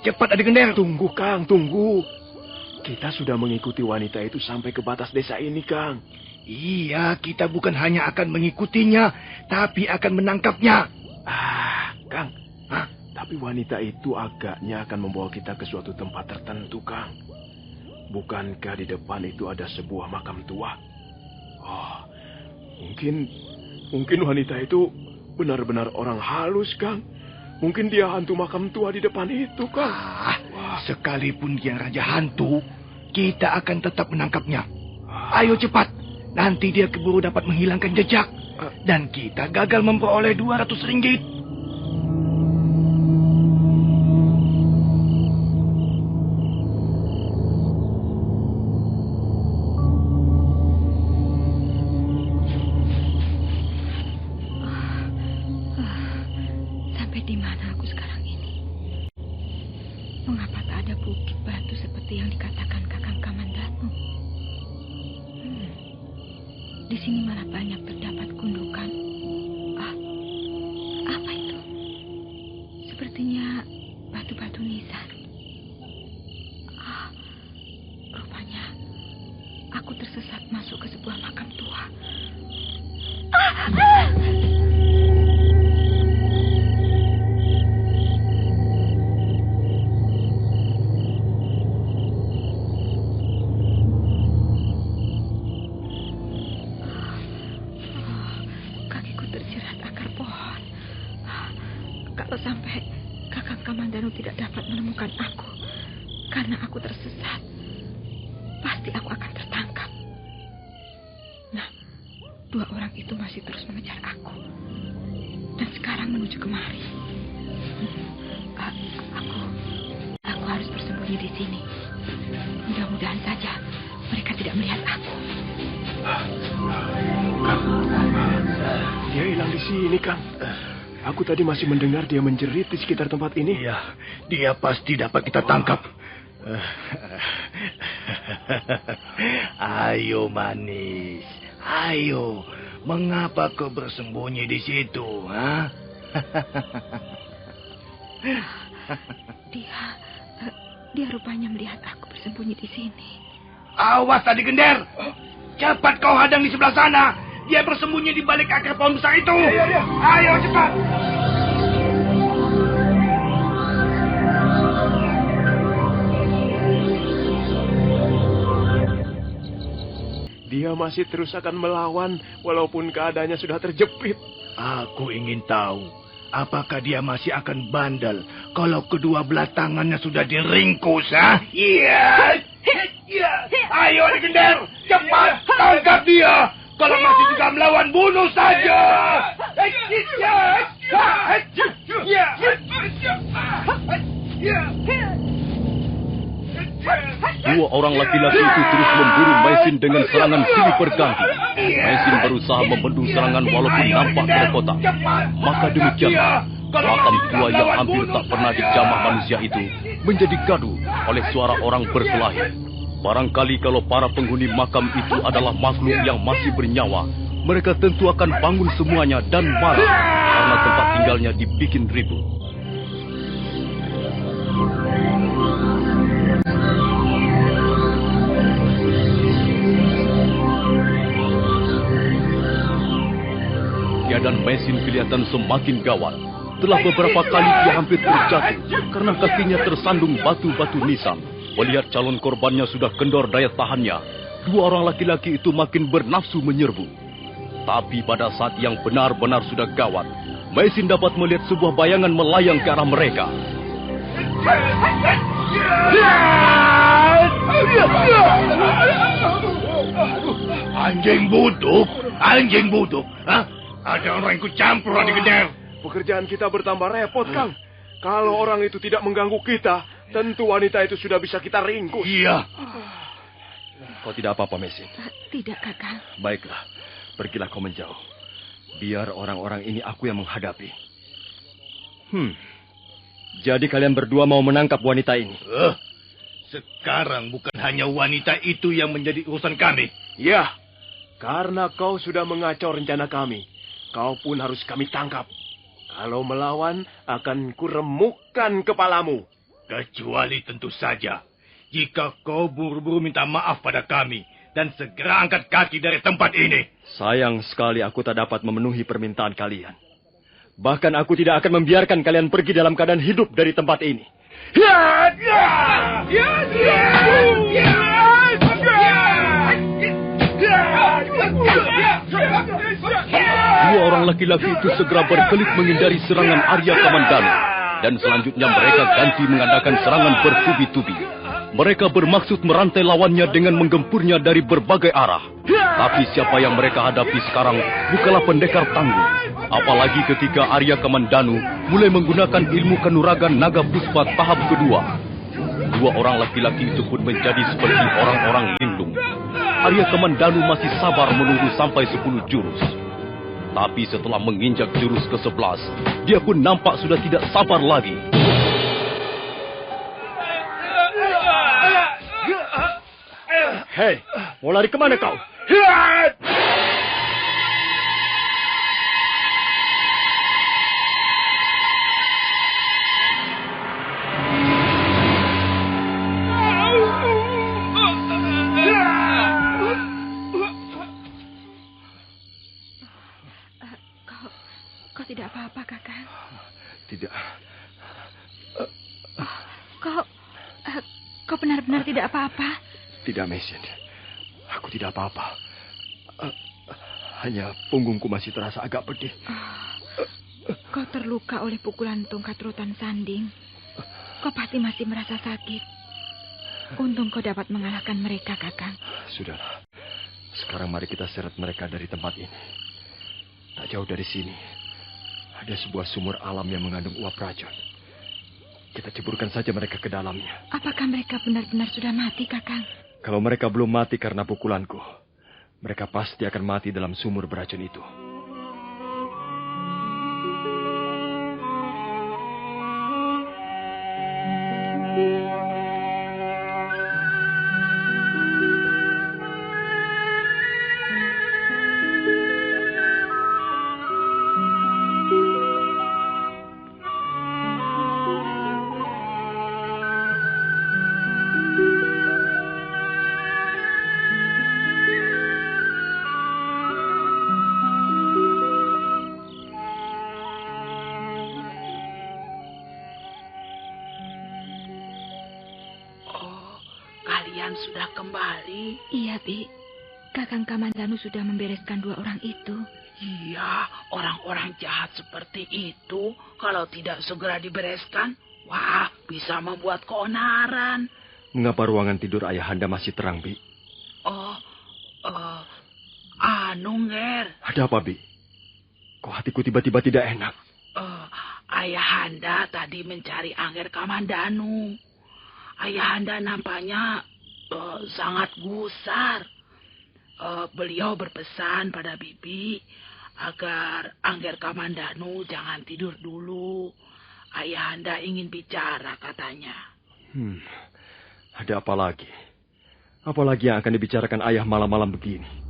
Cepat, adik Gender. Tunggu, Kang, tunggu. Kita sudah mengikuti wanita itu sampai ke batas desa ini, Kang. Iya, kita bukan hanya akan mengikutinya, tapi akan menangkapnya. Kang. Tapi wanita itu agaknya akan membawa kita ke suatu tempat tertentu, Kang. Bukankah di depan itu ada sebuah makam tua? Mungkin wanita itu benar-benar orang halus, Kang. Mungkin dia hantu makam tua di depan itu, Kang. Sekalipun dia raja hantu, kita akan tetap menangkapnya. Ayo cepat. Nanti dia keburu dapat menghilangkan jejak. Dan kita gagal memperoleh 200 ringgit. Sampai di mana aku sekarang ini? Mengapa tak ada bukit batu seperti yang dikatakan Kakang Kamandanu? Di sini malah banyak terdapat gundukan. Apa itu? Sepertinya batu-batu nisan. Rupanya aku tersesat masuk ke sebuah makam tua. Kalau sampai Kakang Kamandanu tidak dapat menemukan aku karena aku tersesat, pasti aku akan tertangkap. Nah, 2 orang itu masih terus mengejar aku dan sekarang menuju kemari. Aku harus bersembunyi di sini. Mudah-mudahan saja mereka tidak melihat aku. Dia hilang di sini, Kang. Aku tadi masih mendengar dia menjerit di sekitar tempat ini. Iya, dia pasti dapat kita tangkap. Ayo, manis. Ayo. Mengapa kau bersembunyi di situ, ha? Dia rupanya melihat aku bersembunyi di sini. Awas, tadi Gender. Cepat kau hadang di sebelah sana. Dia bersembunyi di balik akar pohon besar itu. Iya. Ayo cepat. Dia masih terus akan melawan walaupun keadaannya sudah terjepit. Aku ingin tahu, apakah dia masih akan bandel kalau kedua belah tangannya sudah diringkus, ha? Iya. Ayo, Gender. Cepat tangkap dia. Kalau masih juga melawan, bunuh saja. Dua orang laki-laki itu terus memburu Maisin dengan serangan silih berganti. Maisin berusaha membendung serangan walaupun nampak kerepotan. Maka demikian, makam tua yang hampir tak pernah dijamah manusia itu menjadi gaduh oleh suara orang berkelahi. Barangkali kalau para penghuni makam itu adalah makhluk yang masih bernyawa, mereka tentu akan bangun semuanya dan marah karena tempat tinggalnya dibikin ribut. Keadaan Maisin kelihatan semakin gawat. Telah beberapa kali dia hampir terjatuh karena kakinya tersandung batu-batu nisan. Melihat calon korbannya sudah kendor daya tahannya, 2 orang laki-laki itu makin bernafsu menyerbu. Tapi pada saat yang benar-benar sudah gawat, Maisin dapat melihat sebuah bayangan melayang ke arah mereka. Anjing buduk? Anjing buduk? Hah? Ada orang ikut campur di Geder. Pekerjaan kita bertambah repot, Kang. Kalau orang itu tidak mengganggu kita, tentu wanita itu sudah bisa kita ringkus. Iya. Kau tidak apa-apa, Mesin? Tidak, Kakang. Baiklah, pergilah kau menjauh. Biar orang-orang ini aku yang menghadapi. Jadi kalian berdua mau menangkap wanita ini? Sekarang bukan hanya wanita itu yang menjadi urusan kami. Ya, karena kau sudah mengacau rencana kami. Kau pun harus kami tangkap. Kalau melawan, akan kuremukkan kepalamu. Kecuali tentu saja, jika kau buru-buru minta maaf pada kami dan segera angkat kaki dari tempat ini. Sayang sekali aku tak dapat memenuhi permintaan kalian. Bahkan aku tidak akan membiarkan kalian pergi dalam keadaan hidup dari tempat ini. Dua orang laki-laki itu segera berkelit menghindari serangan Arya Kamandanu. Dan selanjutnya mereka ganti mengadakan serangan bertubi-tubi. Mereka bermaksud merantai lawannya dengan menggempurnya dari berbagai arah. Tapi siapa yang mereka hadapi sekarang bukanlah pendekar tangguh. Apalagi ketika Arya Kamandanu mulai menggunakan ilmu kanuragan naga puspa tahap kedua. Dua orang laki-laki itu pun menjadi seperti orang-orang lindung. Arya Kamandanu masih sabar menunggu sampai 10 jurus. Tapi setelah menginjak jurus ke-11, dia pun nampak sudah tidak sabar lagi. Hei, mau lari kemana kau? Kau tidak apa-apa, Kakang? Tidak. Kau benar-benar tidak apa-apa? Tidak, Mesin. Aku tidak apa-apa. Hanya punggungku masih terasa agak pedih. Kau terluka oleh pukulan tongkat rotan sanding. Kau pasti masih merasa sakit. Untung kau dapat mengalahkan mereka, Kakang. Sudahlah. Sekarang mari kita seret mereka dari tempat ini. Tak jauh dari sini, ada sebuah sumur alam yang mengandung uap racun. Kita ceburkan saja mereka ke dalamnya. Apakah mereka benar-benar sudah mati, Kakang? Kalau mereka belum mati karena pukulanku, mereka pasti akan mati dalam sumur beracun itu. Sudah kembali? Iya, Bi. Kakang Kamandanu sudah membereskan dua orang itu. Iya, orang-orang jahat seperti itu, kalau tidak segera dibereskan, wah, bisa membuat keonaran. Mengapa ruangan tidur ayahanda masih terang, Bi? Nger. Ada apa, Bi? Kok hatiku tiba-tiba tidak enak? Ayahanda tadi mencari Angger Kamandanu. Ayahanda nampaknya sangat gusar. Beliau berpesan pada Bibi agar Angger Kamandanu jangan tidur dulu. Ayahanda ingin bicara katanya. Ada apa lagi? Apa lagi yang akan dibicarakan ayah malam-malam begini?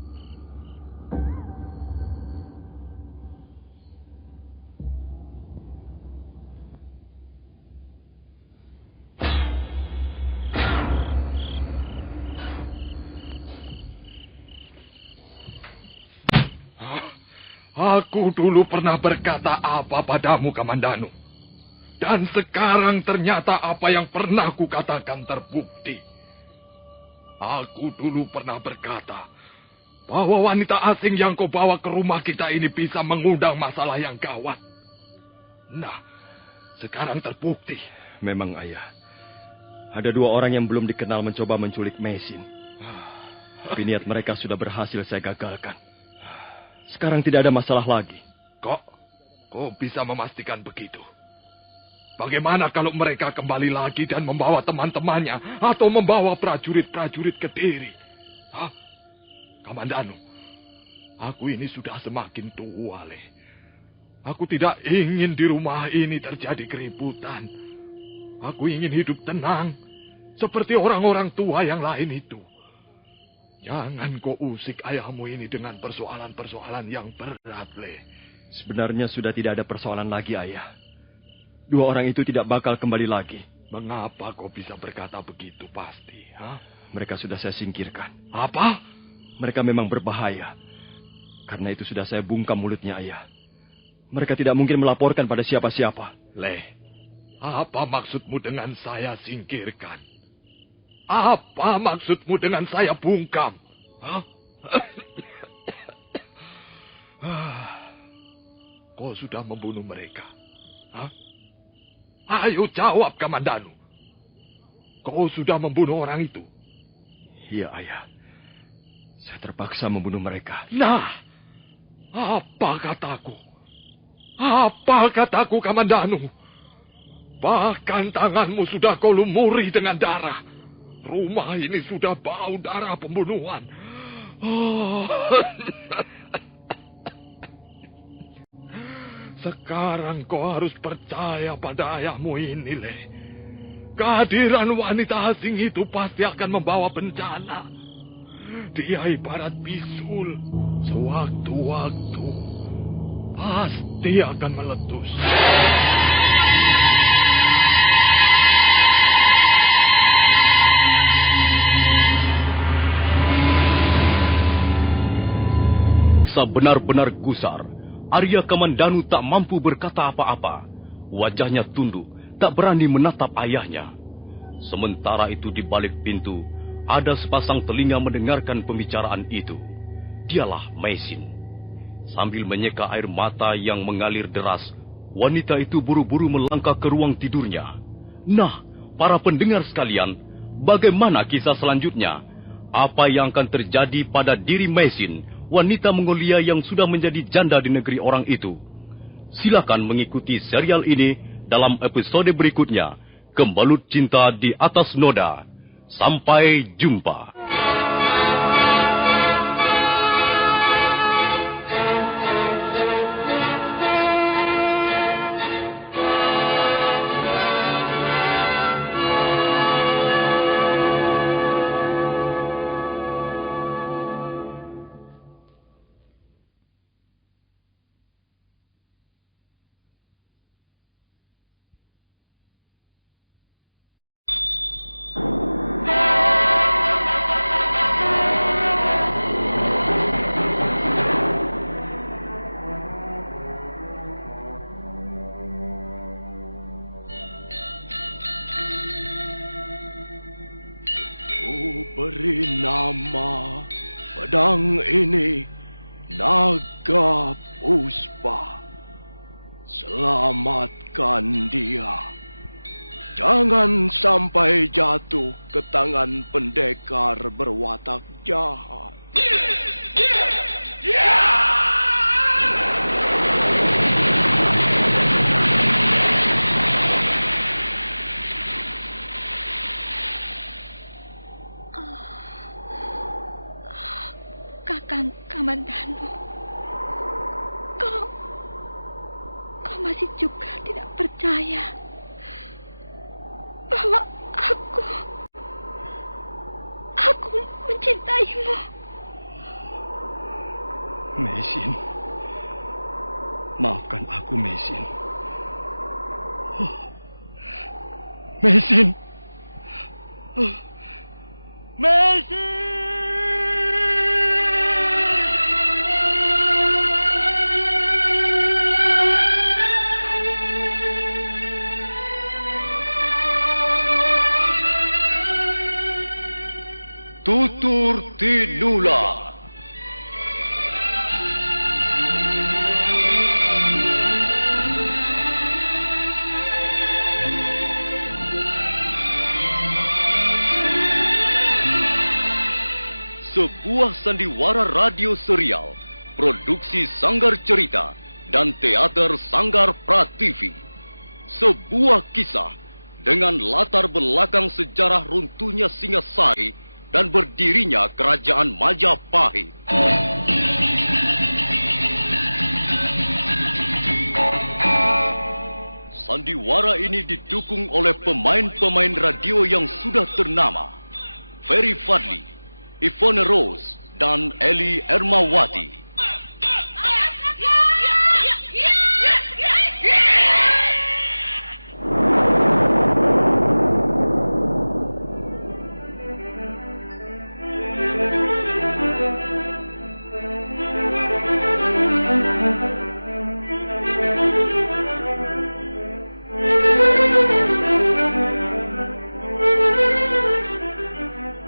Aku dulu pernah berkata apa padamu, Kamandanu. Dan sekarang ternyata apa yang pernah kukatakan terbukti. Aku dulu pernah berkata bahwa wanita asing yang kau bawa ke rumah kita ini bisa mengundang masalah yang gawat. Nah, sekarang terbukti. Memang, ayah. Ada dua orang yang belum dikenal mencoba menculik Mesin. Tapi niat mereka sudah berhasil saya gagalkan. Sekarang tidak ada masalah lagi. Kok bisa memastikan begitu? Bagaimana kalau mereka kembali lagi dan membawa teman-temannya atau membawa prajurit-prajurit Kediri? Hah? Kamandanu, aku ini sudah semakin tua, Le. Aku tidak ingin di rumah ini terjadi keributan. Aku ingin hidup tenang, seperti orang-orang tua yang lain itu. Jangan kau usik ayahmu ini dengan persoalan-persoalan yang berat, Le. Sebenarnya sudah tidak ada persoalan lagi, Ayah. Dua orang itu tidak bakal kembali lagi. Mengapa kau bisa berkata begitu pasti? Hah? Mereka sudah saya singkirkan. Apa? Mereka memang berbahaya. Karena itu sudah saya bungkam mulutnya, Ayah. Mereka tidak mungkin melaporkan pada siapa-siapa. Le, apa maksudmu dengan saya singkirkan? Apa maksudmu dengan saya bungkam? Hah? Kau sudah membunuh mereka. Hah? Ayo jawab, Kamandanu. Kau sudah membunuh orang itu? Iya, Ayah. Saya terpaksa membunuh mereka. Nah, apa kataku? Apa kataku, Kamandanu? Bahkan tanganmu sudah kau lumuri dengan darah. Rumah ini sudah bau darah pembunuhan. Oh. Sekarang kau harus percaya pada ayahmu ini, Le. Kehadiran wanita asing itu pasti akan membawa bencana. Dia ibarat bisul. Sewaktu-waktu pasti akan meletus. Benar-benar gusar. Arya Kamandanu tak mampu berkata apa-apa. Wajahnya tunduk, tak berani menatap ayahnya. Sementara itu di balik pintu, ada sepasang telinga mendengarkan pembicaraan itu. Dialah Maisin. Sambil menyeka air mata yang mengalir deras, wanita itu buru-buru melangkah ke ruang tidurnya. Nah, para pendengar sekalian, bagaimana kisah selanjutnya? Apa yang akan terjadi pada diri Maisin, wanita Mongolia yang sudah menjadi janda di negeri orang itu? Silakan mengikuti serial ini dalam episode berikutnya. Gembalut Cinta di Atas Noda. Sampai jumpa. Beri nama pedang ini Naga Puspa. Selamatkan dia. Jangan sampai jatuh ke tangan pendekar berwatak jahat. Kakang Kamandanu, kau masih juga tidak percaya bahwa aku mencintaimu. Maisin, maafkan aku, Maisin. Maisin. Maisin! Tutur Tinula. sebuah sandiwara radio serial, produksi Sanggar Cerita dan Teater Sanggar Prativi. Sebuah kisah dengan latar belakang sejarah runtuhnya Singasari dan berdirinya Kerajaan Majapahit. Sandiwara ini didukung oleh pemain-pemain radio yang sudah ternama. Ferry Fadli, Yvonne Rose, dan Eli Ermawati.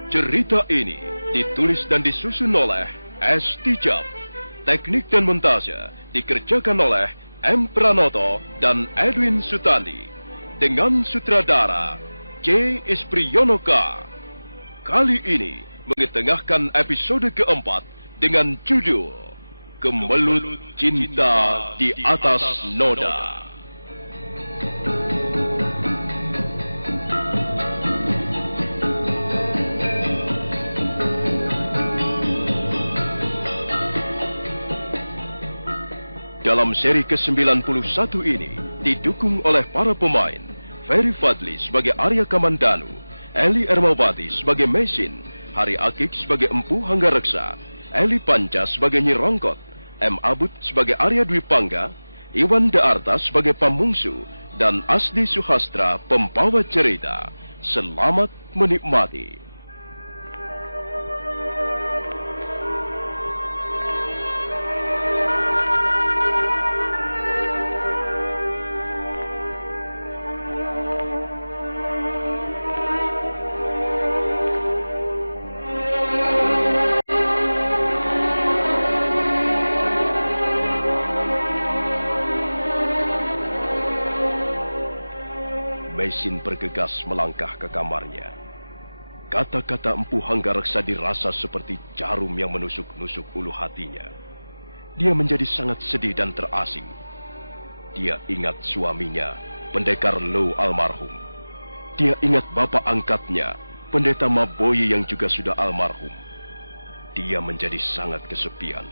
Cerita ini ditulis dan disusun oleh S. Tijab. Teknik dan montase dikerjakan oleh M. Pranoto dan Edwin Sutandi. Dengan sutradara C. Ispriyonoka. Kali ini mengetengahkan episode keempat dengan judul Kemelut Cinta di Atas Noda. Dalam seri ke-91 ini didukung oleh para pemain Ferry Fadli sebagai Arya Kamandanu, Eli Ermawati sebagai Mesin, Hari Akik sebagai Empu Hanggareksa, Eli Panca sebagai Nyi Rongkot, M. Abud sebagai Arya Dwi Pangga, Iwan Dearta sebagai Pamungsu, dan Asdi Suhastra pembawa cerita. Selamat menikmati. Mesin bergegas melangkah ke kamarnya. Kata-kata Empu Hanggareksa dirasa seperti jarum yang menusuk-nusuk ulu hatinya. Dia menjadi sangat sedih dan terasing. Dia ingat suaminya, Pendekar Lo almarhum. Dia ingat bapak angkatnya, Pendeta Maboyi yang juga sudah almarhum. Dia menjadi sangat kesepian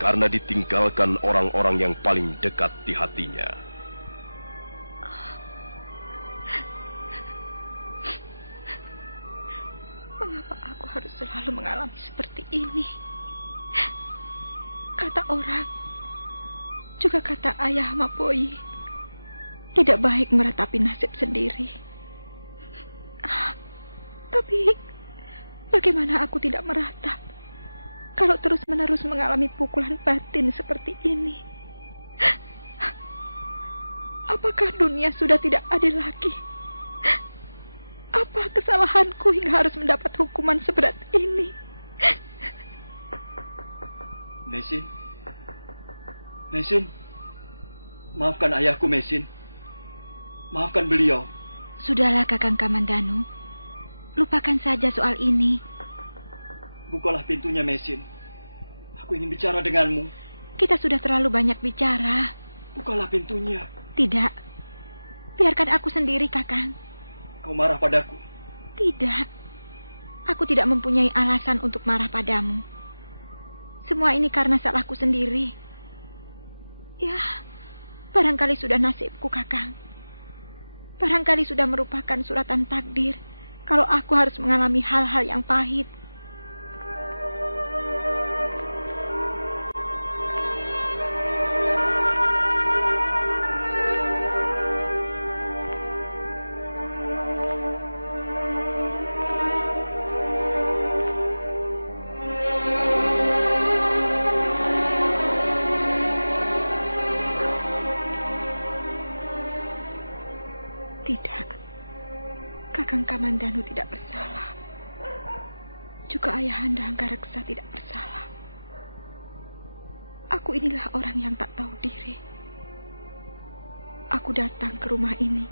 karena ditinggalkan orang-orang yang paling dekat di hatinya. Mengapa aku harus selalu mengalami seperti ini? Kata orang, juga kata ayah Maboyi, tidak baik meratapi nasib sendiri. Tapi, bagaimana aku tidak meratap kalau terus-menerus mengalami pukulan batin seperti ini? Apakah dunia sudah tidak adil lagi? Apa kesalahanku hingga harus mendapat hukuman seberat ini? Mesin, maafkan ayahku, Mesin. Maafkan beliau. Sudahlah, Kakang Kamandanu. Lupakan saja soal ini. Bukalah pintunya, Mesin. Aku ingin bicara denganmu. Kita sudah terlalu banyak bicara. Bukalah pintunya. Tidak. Biarkan aku sendiri, Kakang. Kau marah padaku? Tidak. Aku tidak mempunyai alasan untuk marah padamu. Semua ini karena salahku sendiri. Ya, barangkali sudah nasibku, Kakang. Barangkali sudah merupakan suratan takdir kalau aku harus mengalami hal-hal yang pahit. Tidak, Kakang Kamandanu tidak bersalah. Juga Ayahanda Hanggareksa tidak bersalah. Aku inilah orang yang tak tahu diri. Aku datang ke rumah ini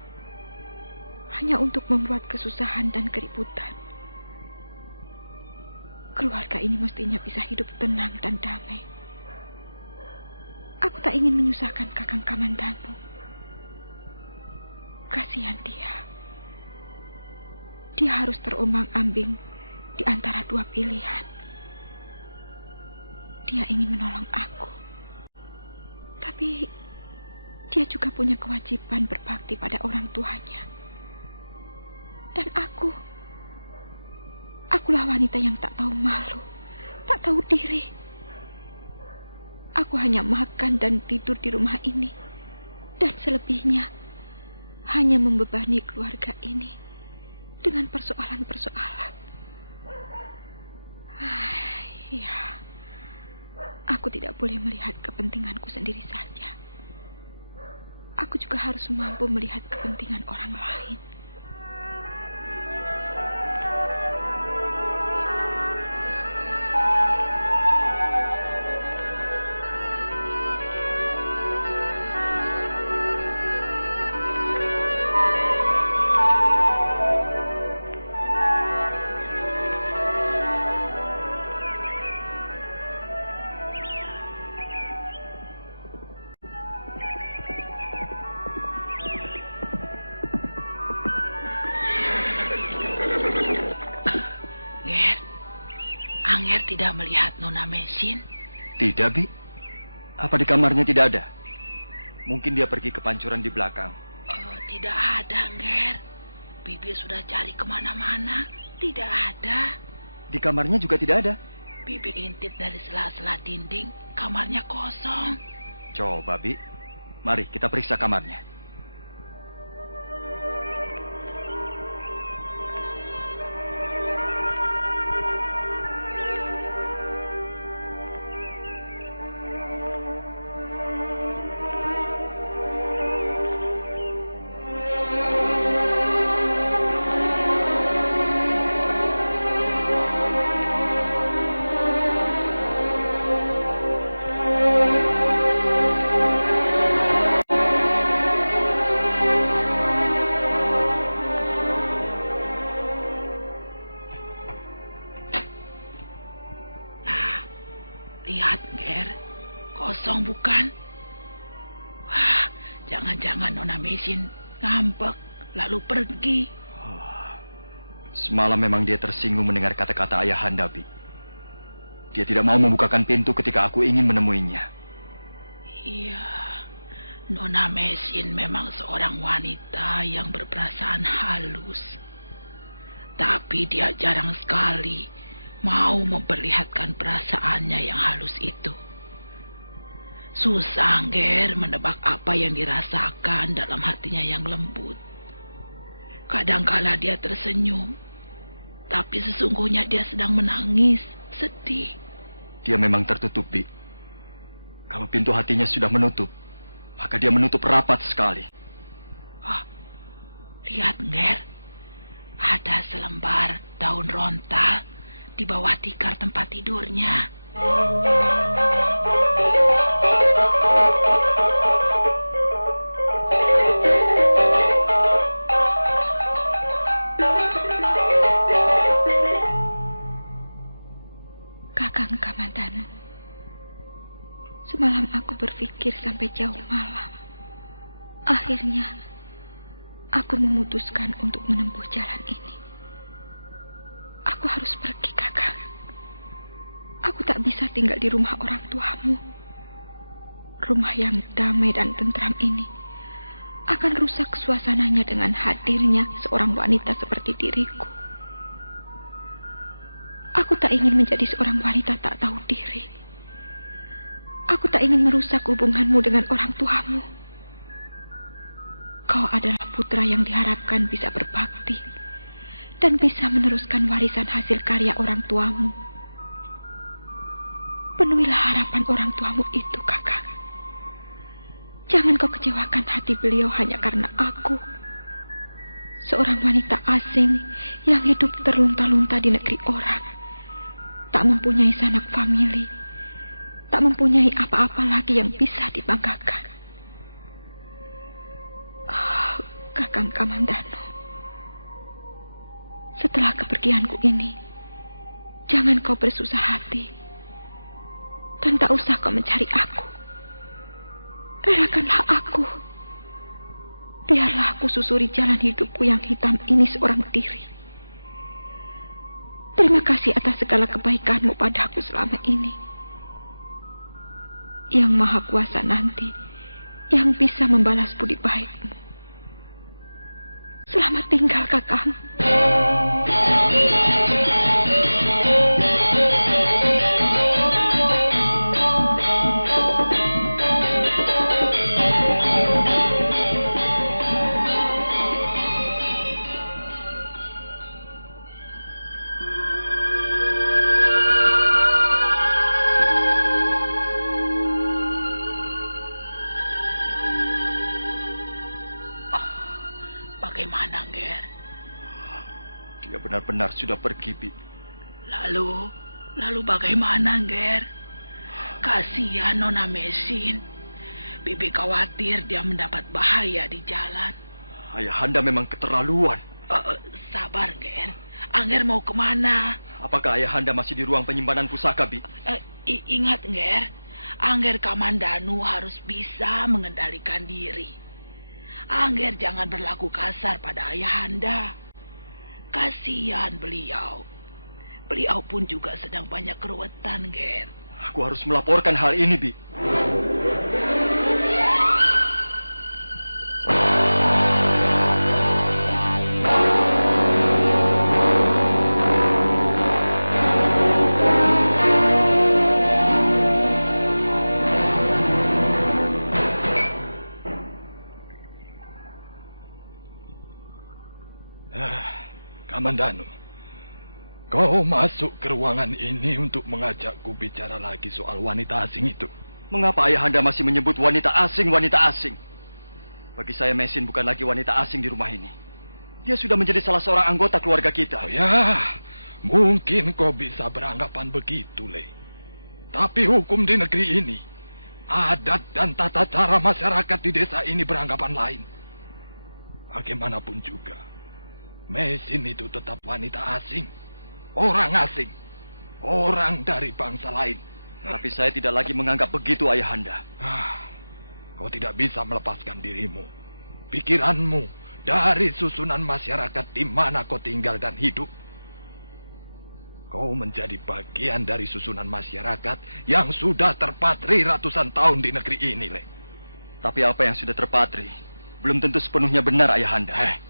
hanya untuk membuat kesusahan dan keributan. keluarga ini mestinya bisa hidup tenang dan damai. Aku tak ingin menyusahkan Kakang Kamandanu. Kasihan dia. Dia harus terombang-ambing di antara dua pilihan. Dia ingin menolong aku. Tapi dia juga punya kewajiban berbakti pada orang tuanya. Dan akulah wanita yang tak tahu malu, tak tahu diri. Aku hanya makan dan tidur di rumah ini. Dan selebihnya hanya membebani keluarga ini dengan persoalan-persoalan. Ya, aku tidak boleh melihat kepentinganku sendiri saja. Aku juga harus mampu melihat kepentingan orang lain. Tidak melihat Nona Mesin? Tidak, Bi. Apa di kamarnya tidak ada? Mungkin dia pergi ke pancuran di belakang. Tidak ada, Nger. Bibi sudah cari kemana-mana. Tidak ada. Di kamarnya juga tidak ada. Bibi intip dari sela-sela dinding. Kamarnya kosong. Coba, Bi. Mari kita periksa kamarnya. Lihat, Ger. Kosong bukan? Wah, jangan-jangan Nona Mesin ngambek lalu pergi. Semalam memang dia tersinggung mendengar kata-kata ayahanda, Bi. Dia tidak mau membukakan pintu ketika aku ingin menemuinya. Iya, Nona Mesin memang seorang wanita yang berperasaan halus. Tapi dia jarang sekali mau memperlihatkan perasaannya yang halus itu. Susah, Ger, menebak apa yang dirasakan dalam hatinya yang lembut. Kadangkala dia tersenyum, tapi sesungguhnya dia sedang menangis, sedih. Dia memang tertutup, Bi. Kalau pintu hatinya sudah menutup, maka dia menutup rapat sekali. Wah, lihat, Ger. Ada selembar daun rontal di bawah tikar tempat tidurnya. Kakang Kamandanu, semalam aku berpikir sampai jauh malam. Akhirnya, aku memutuskan untuk menempuh jalan ini. Aku harus pergi, Kakang. Aku tak bisa tinggal di rumah orang tuamu. Rumah yang damai dan tentram ini akan rusak suasananya dengan hadirnya seorang wanita seperti diriku. Aku tak ingin menjadi seorang wanita tak tahu diri. Aku tak ingin merusak hubunganmu dengan orang tuamu. Kau adalah putra yang diharapkan bisa berbakti dan bisa meneruskan warisan hasil karya orang tuamu. Penuhilah harapan orang tuamu itu, Kakak. Jangan kau kecewakan hati beliau hanya karena aku, seorang wanita asing yang hidup terlunta-lunta di negeri orang, tak mempunyai sanak famili, tak mempunyai apa-apa lagi yang bisa dibanggakan. Kakang Kamandanu, setelah kepergianku ini, jangan Jangan kau bersusah hati. Dan tak usah kau mencari aku. Relakanlah aku. Biarlah aku susuri jalan hidupku yang hitam ini seorang diri. Terima kasih atas segala kebaikanmu padaku selama ini. Yang Maha Kuasa nanti yang bisa membalas budi baikmu. Selamat tinggal, Kakang. Bagaimana, Ger? Dia benar-benar sudah pergi, Bi. Lalu bagaimana, Ger? Kasihan Nona Mesin. Bibi khawatir dia mendapat bahaya di jalan. Ayahanda memang keterlaluan. Sabar, Ger. Angger mau kemana? Apakah ayahanda masih di ruang penyimpanan pusaka, Bi? Ingat, Ger. Angger Kamandanu harus bisa mengendalikan diri. Angger jangan berlaku kasar pada ayahanda. Kasihan beliau. Beliau pun juga sedang banyak keruwetan, Ger. Aku harus melaporkan hal ini, Bi. Kamandanu, kau masuk ke ruangan ini untuk mengajakku bicara lagi soal wanita asing itu. Mengapa ayahanda masih menyebut wanita asing? Bagi saya, Mesin bukan lagi wanita asing di rumah ini. Dia sudah menjadi salah seorang anggota keluarga kita. Oh ya, mungkin kau bisa beranggapan begitu, Le. Tapi hukum di negeri ini, adat dan tata cara masyarakat di desa ini beranggapan lain. Bagaimanapun juga, Mesin itu tetap wanita asing. Orang asing. Orang dari bangsa lain. Tapi saya tidak lagi menganggap begitu, ayahanda. Kau tidak bisa melepaskan dirimu, pikiranmu, dari susunan masyarakat di mana kau tinggal dan hidup. Kau menjadi bagian dari susunan masyarakat yang sudah terpatri ratusan tahun di negeri ini, Le. Tapi apa yang sudah terpatri belum tentu sepenuhnya benar, ayahanda.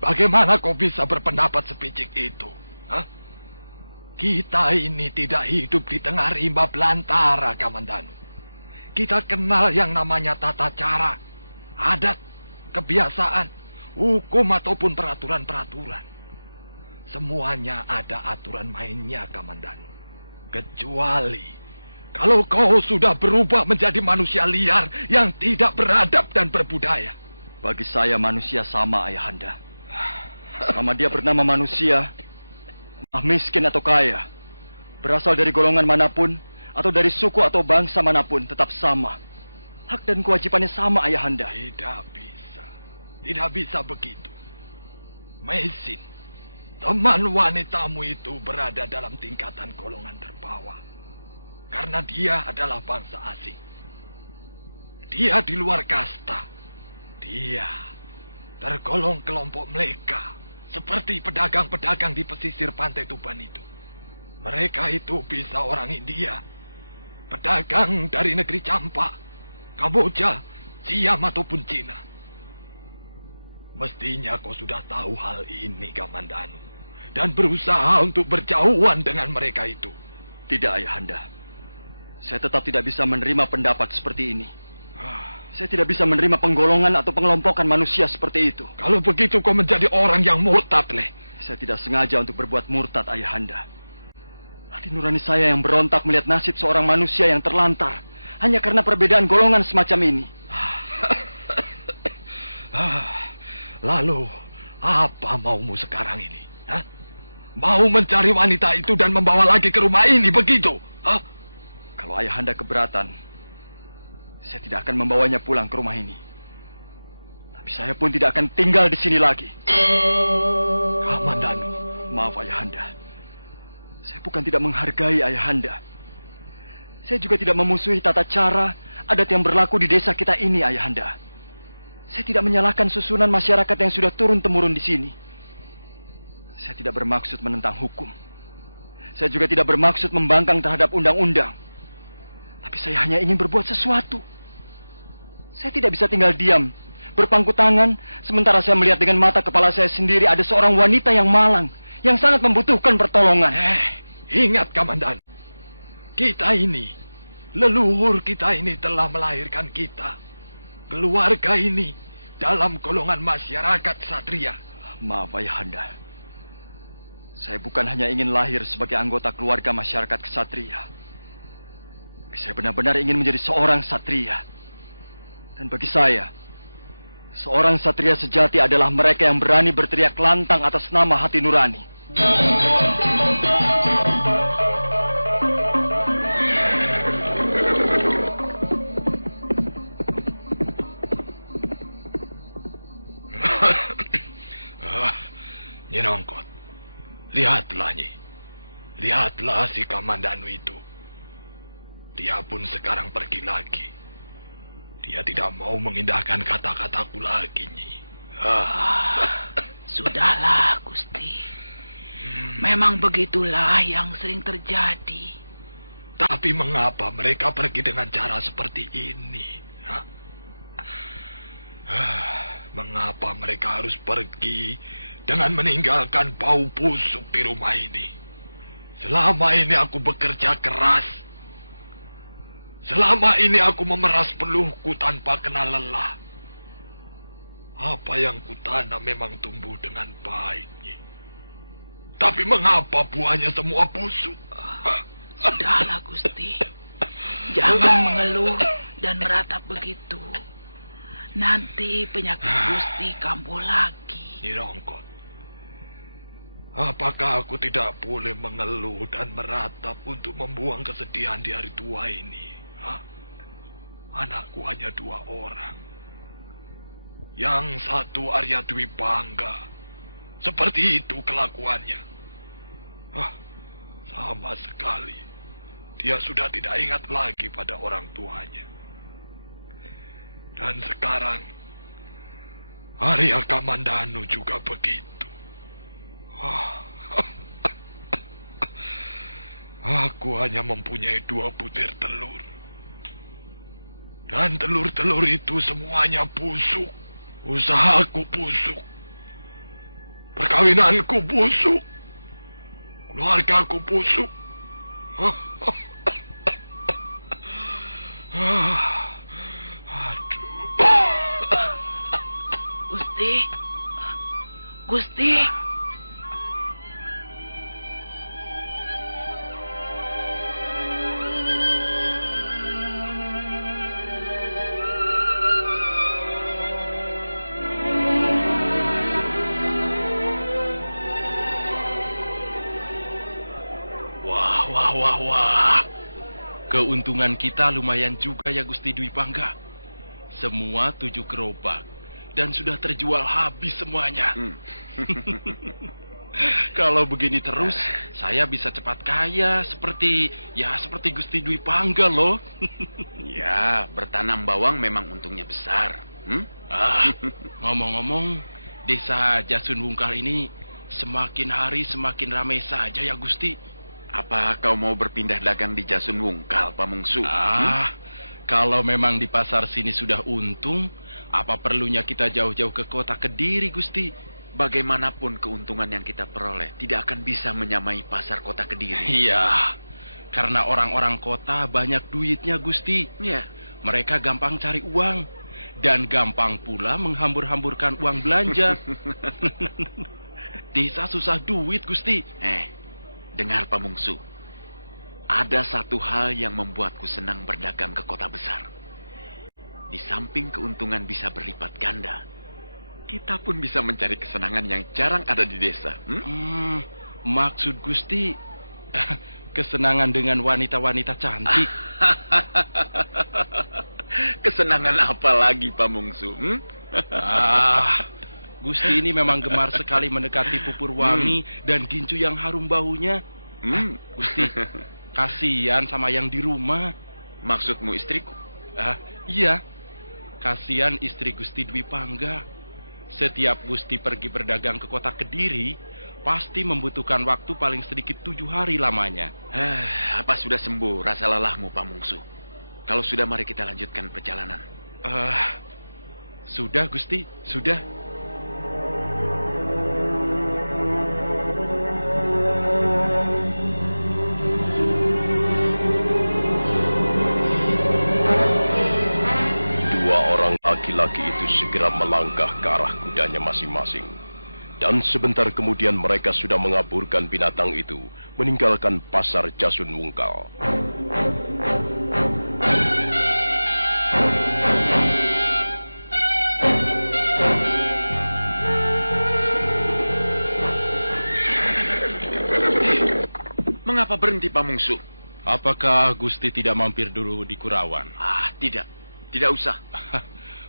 Bagaimana kau bisa berpendapat sepicik itu? Kita ini tidak hidup di tengah rimba belantara, Kamandanu. Kita kenal yang namanya tata cara, adat, kebiasaan, hukum ataupun peraturan-peraturan. Semuanya ada aturan mainnya, Kamandanu. Kecuali kalau kau sudah berubah menjadi manusia liar yang tidak beradab dan berbudaya. Bagi saya manusia sama, ayahanda. Selama dia bernama manusia, miskin atau kaya, berasal dari golongan manapun, atau dari suku atau bangsa manapun, tetap sama. Hak dan kewajibannya sama, ayahanda. Tidak bisa begitu. Mesin, teman wanitamu itu berada dalam tingkatan golongan terbawah. Karena dia adalah bangsa asing. Dia di luar kasta. Dia tergolong kelompok mereka. Seperti pedagang-pedagang di pesisir pantai Tuban itu. Mereka itu bisa orang India. Pedagang dari negeri Campak, Kamboja, Siam ataupun Cina. Mestinya kau sudah tahu hal ini, Kamandanu. Dan berusaha untuk berjauhan dengan mereka itu. Tidak, ayahanda. Saya tetap tidak bisa menerima pendapat seperti ini. Saya tidak bisa menerima penggolongan atau pengelompokan manusia seperti itu. Kalau begitu kau menjadi orang yang murtad, Le. Saya tidak sengaja untuk berbuat murtad, ayahanda. Hati nurani saya yang berontak melihat nasib seorang manusia yang terlantar. Hanya karena perbedaan golongan semacam ini. Lalu, apa maumu sekarang ini? Mau mencari wanita itu dan membawa lagi ke rumah ini, begitu? Kalau ayahanda keberatan, saya tidak akan membawanya pulang ke rumah ini. Tapi saya pun tidak akan tinggal di sini lagi. Kamandanu. Maaf, ayahanda. Saya bukan tidak menghargai Ayahanda. Saya juga tidak memusuhi tata cara adat yang berlaku di desa kita ini, Ayahanda. Saya tidak menyalahkan susunan masyarakat yang sudah turun-temurun di sini. Saya tidak bermaksud menentang hukum. Saya juga tidak bermaksud membangkang terhadap undang-undang. Tapi saya hanya ingin berbuat sesuatu. Saya tidak bisa tinggal diam, berpangku tangan, sementara saya melihat dengan mata kepala saya sendiri ada seorang wanita yang malang, yang sangat membutuhkan pertolongan. Ingat, Kamandanu. Kita ini, leluhur kita ini telah melahirkan kita. Keluarga ini dalam golongan masyarakat Ksatria. Maaf, Ayahanda. Saya bukan hanya ingin lahir sebagai anggota keluarga masyarakat Ksatria. Saya benar-benar ingin menjadi seorang Ksatria. Dan bagi saya, seorang Ksatria sejati adalah mereka yang berani berteriak lantang atas nama hati nurani. Nyi Nongkot, lihatlah Nyi. Lihatlah si Kamandanu itu. Dia pun sekarang pergi lagi. Dia tidak mau mengindahkan kata-kataku lagi, Nyi. Sudahlah, Gusti. Memang begitulah yang sering terjadi. Tapi mengapa mereka pergi dengan cara seperti ini? Mengapa mereka harus pergi dengan meninggalkan bau busuk di rumah ini? Selama ini aku bekerja keras. Selama ini aku memeras peluhku tanpa kenal lelah. Apa yang kutanam memang tumbuh dengan baik. Tapi mengapa buahnya semua busuk? Sudahlah, Gusti. Jangan mengeluh dan meratap begitu. Nanti penyakit Gusti kambuh lagi. Nyi Nongkot, apakah aku tidak boleh mengeluh dan meratap untuk membuang kesedihan di hari tua ini? Anakku hanya 2 orang. Yang satu Arya Dwi Pangga. Seperti itu kelakuannya. Sama sekali. Dia sudah tidak ingat lagi pada orang tuanya. Dan sekarang Arya Kamandanu juga begitu. Aku hanya mempunyai 2 butir telur. Dan telur-telur itu semuanya busuk. Usahaku busuk. Perkawinanku busuk. Keluargaku busuk. Aduh. Gusti. Wah. Keuntungan kita lumayan juga ya Gusti Dwi Pangga. Semua 7 gerobak. Dan sudah terjual habis semuanya. Kalau begini terus, saya bisa cepat kaya seperti Gusti Dwi Pangga loh. Ya, bertanam bawang memang untungnya besar. Ngomong-ngomong, desa Jasun Wungkal ini semakin hari semakin ramai saja ya Gusti. Apa kau mau berpindah dagang di Jasun Wungkal, Pamungsu? Kalau memang di pasar sini sudah untung, apa perlunya kita jauh-jauh ke kota Kediri, Gusti? Bagaimanapun keuntungan yang kita peroleh tidak akan bisa menyamai pasar kota Kediri. Iya, karena orang-orang kota banyak duitnya, Gusti. Ya. Mereka gampang cari uang dan gampang pula menghambur-hamburkan uang belanja. Desa susah duit, Gusti. Dengar Pamungsu. Ada satu hal yang membuatku senang berdagang ke kota besar. Di samping keuntungan bisa berlipat ganda, kita pun bisa mencari kesenangan yang jarang ada di desa. Maksud Gusti, kesenangan dengan wanita-wanita cantik. Kesenangan apa lagi, Pamungsu? Gusti ini memang gemar sekali mendekati Pupur Wangi dan gincu yang harum baunya. Gusti, kasihan sama yang di rumah. Maksudmu istriku? Iya, kasihan istri Gusti Dwi Pangga. Setiap Gusti pergi berdagang ke kota Kediri, pasti membutuhkan waktu paling sedikit 7 hari lamanya. Apa sudah sembuh rasa lelahmu, Pamungsu? Kalau sudah, mari kita lanjutkan perjalanan. Sudah, Gusti, sudah. Laki-laki itu segera melangkah ke arah kudanya masing-masing. Dan sebentar kemudian mereka sudah mengaburkan binatang itu, meninggalkan pasar Jasun Wungkal. Mengapa berhenti, Pamungsu? Apakah Gusti tidak mampir dulu di Kurawan? Tidak usah.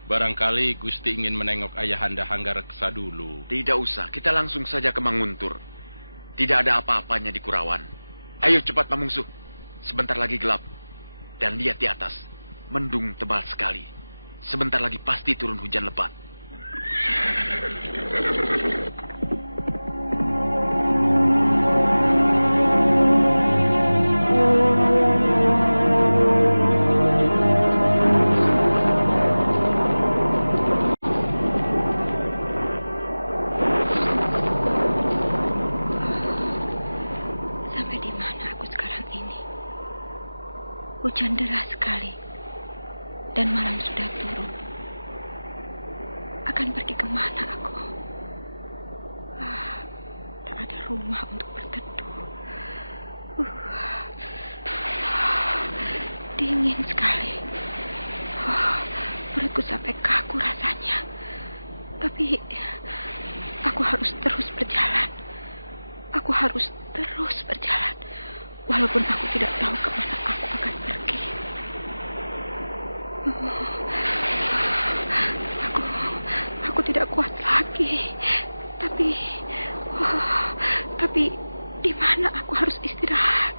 Barangkali Gusti ingin menengok Ayahanda Hanggareksa dulu. Tidak usah, kita langsung saja ke Manguntur. Tidak ada apa-apanya di Kurawan. Ayo cepat, Pamungsu. Sebentar lagi gelap. Dan lihat di atas, mendung tebal sekali. Sebentar lagi pasti turun hujan lebat. Hujan deras sekali, dan malam sudah turun. Akan pergi kemana aku? Tak ada rumah untuk berteduh. Dingin sekali. Perutku sampai kaku rasanya. Tapi aku harus terus berjalan. Aku harus terus berjalan. Walaupun aku tidak tahu kemana aku akan pergi. Aku tidak kuat lagi. Tapi di mana aku harus istirahat?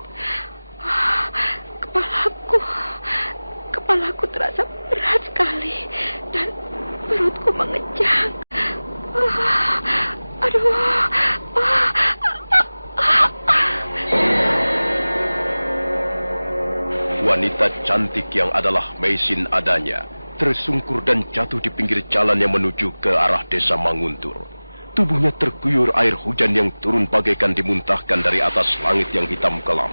Kepalaku terasa berat sekali dan perutku mengejang. Wanita cantik yang adalah Meisin adanya tersungkur dan jatuh di pinggir jalan yang menuju ke arah desa Manguntur. Tubuhnya terguyur air hujan yang turun bagaikan dimuntahkan dari atas langit yang hitam kelam.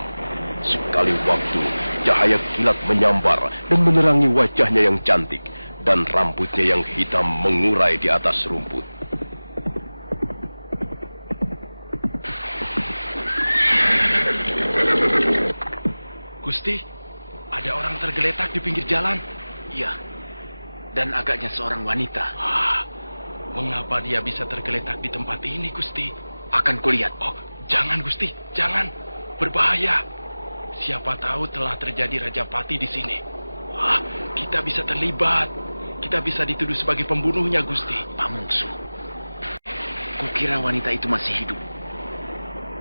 Sekali waktu, cahaya kilat menyambar dan menerangi wajahnya yang cantik, dan rambutnya yang hitam mengurai di atas rumput. Gusti, ada orang tergeletak di pinggir jalan. Iya, dan agaknya seorang wanita. Mengapa dia bisa tergeletak di tempat ini, Gusti? Akan kulihat. Jangan, Gusti, jangan. Berbahaya. Siapa tahu telah terjadi Rajapati di sini. Kita bisa terlibat. Kita bisa dituduh sebagai pembunuhnya, Gusti. Pamungsu, kukira wanita itu masih hidup.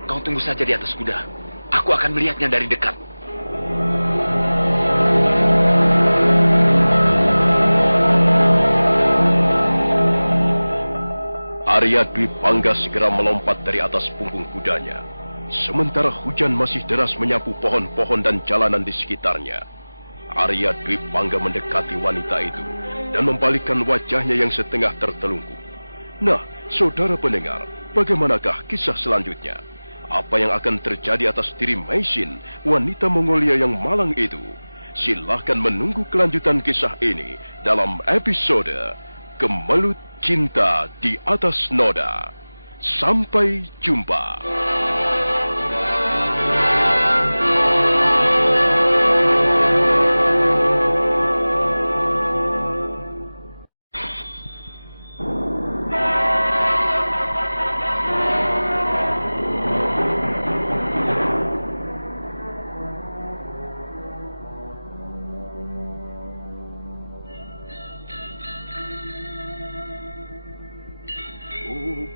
Kau tunggu saja di atas kuda. Aku akan melihatnya dari dekat. Arya Dwi Pangga segera melompat dari atas punggung kudanya. Sementara hujan masih deras menyapu pohon-pohon dan jalanan di sekitarnya. Arya Dwi Pangga mendekati wanita itu dan membalikkan wajahnya yang setengah tertelungkup. Nah, saudara pendengar, bagaimanakah kisah selanjutnya? Apa yang akan terjadi atas diri Meisin, wanita Mongolia yang malang itu? Silahkan menunggu kelanjutan kisah ini dalam episode Gemelut Cinta di Atas Noda. Sampai jumpa.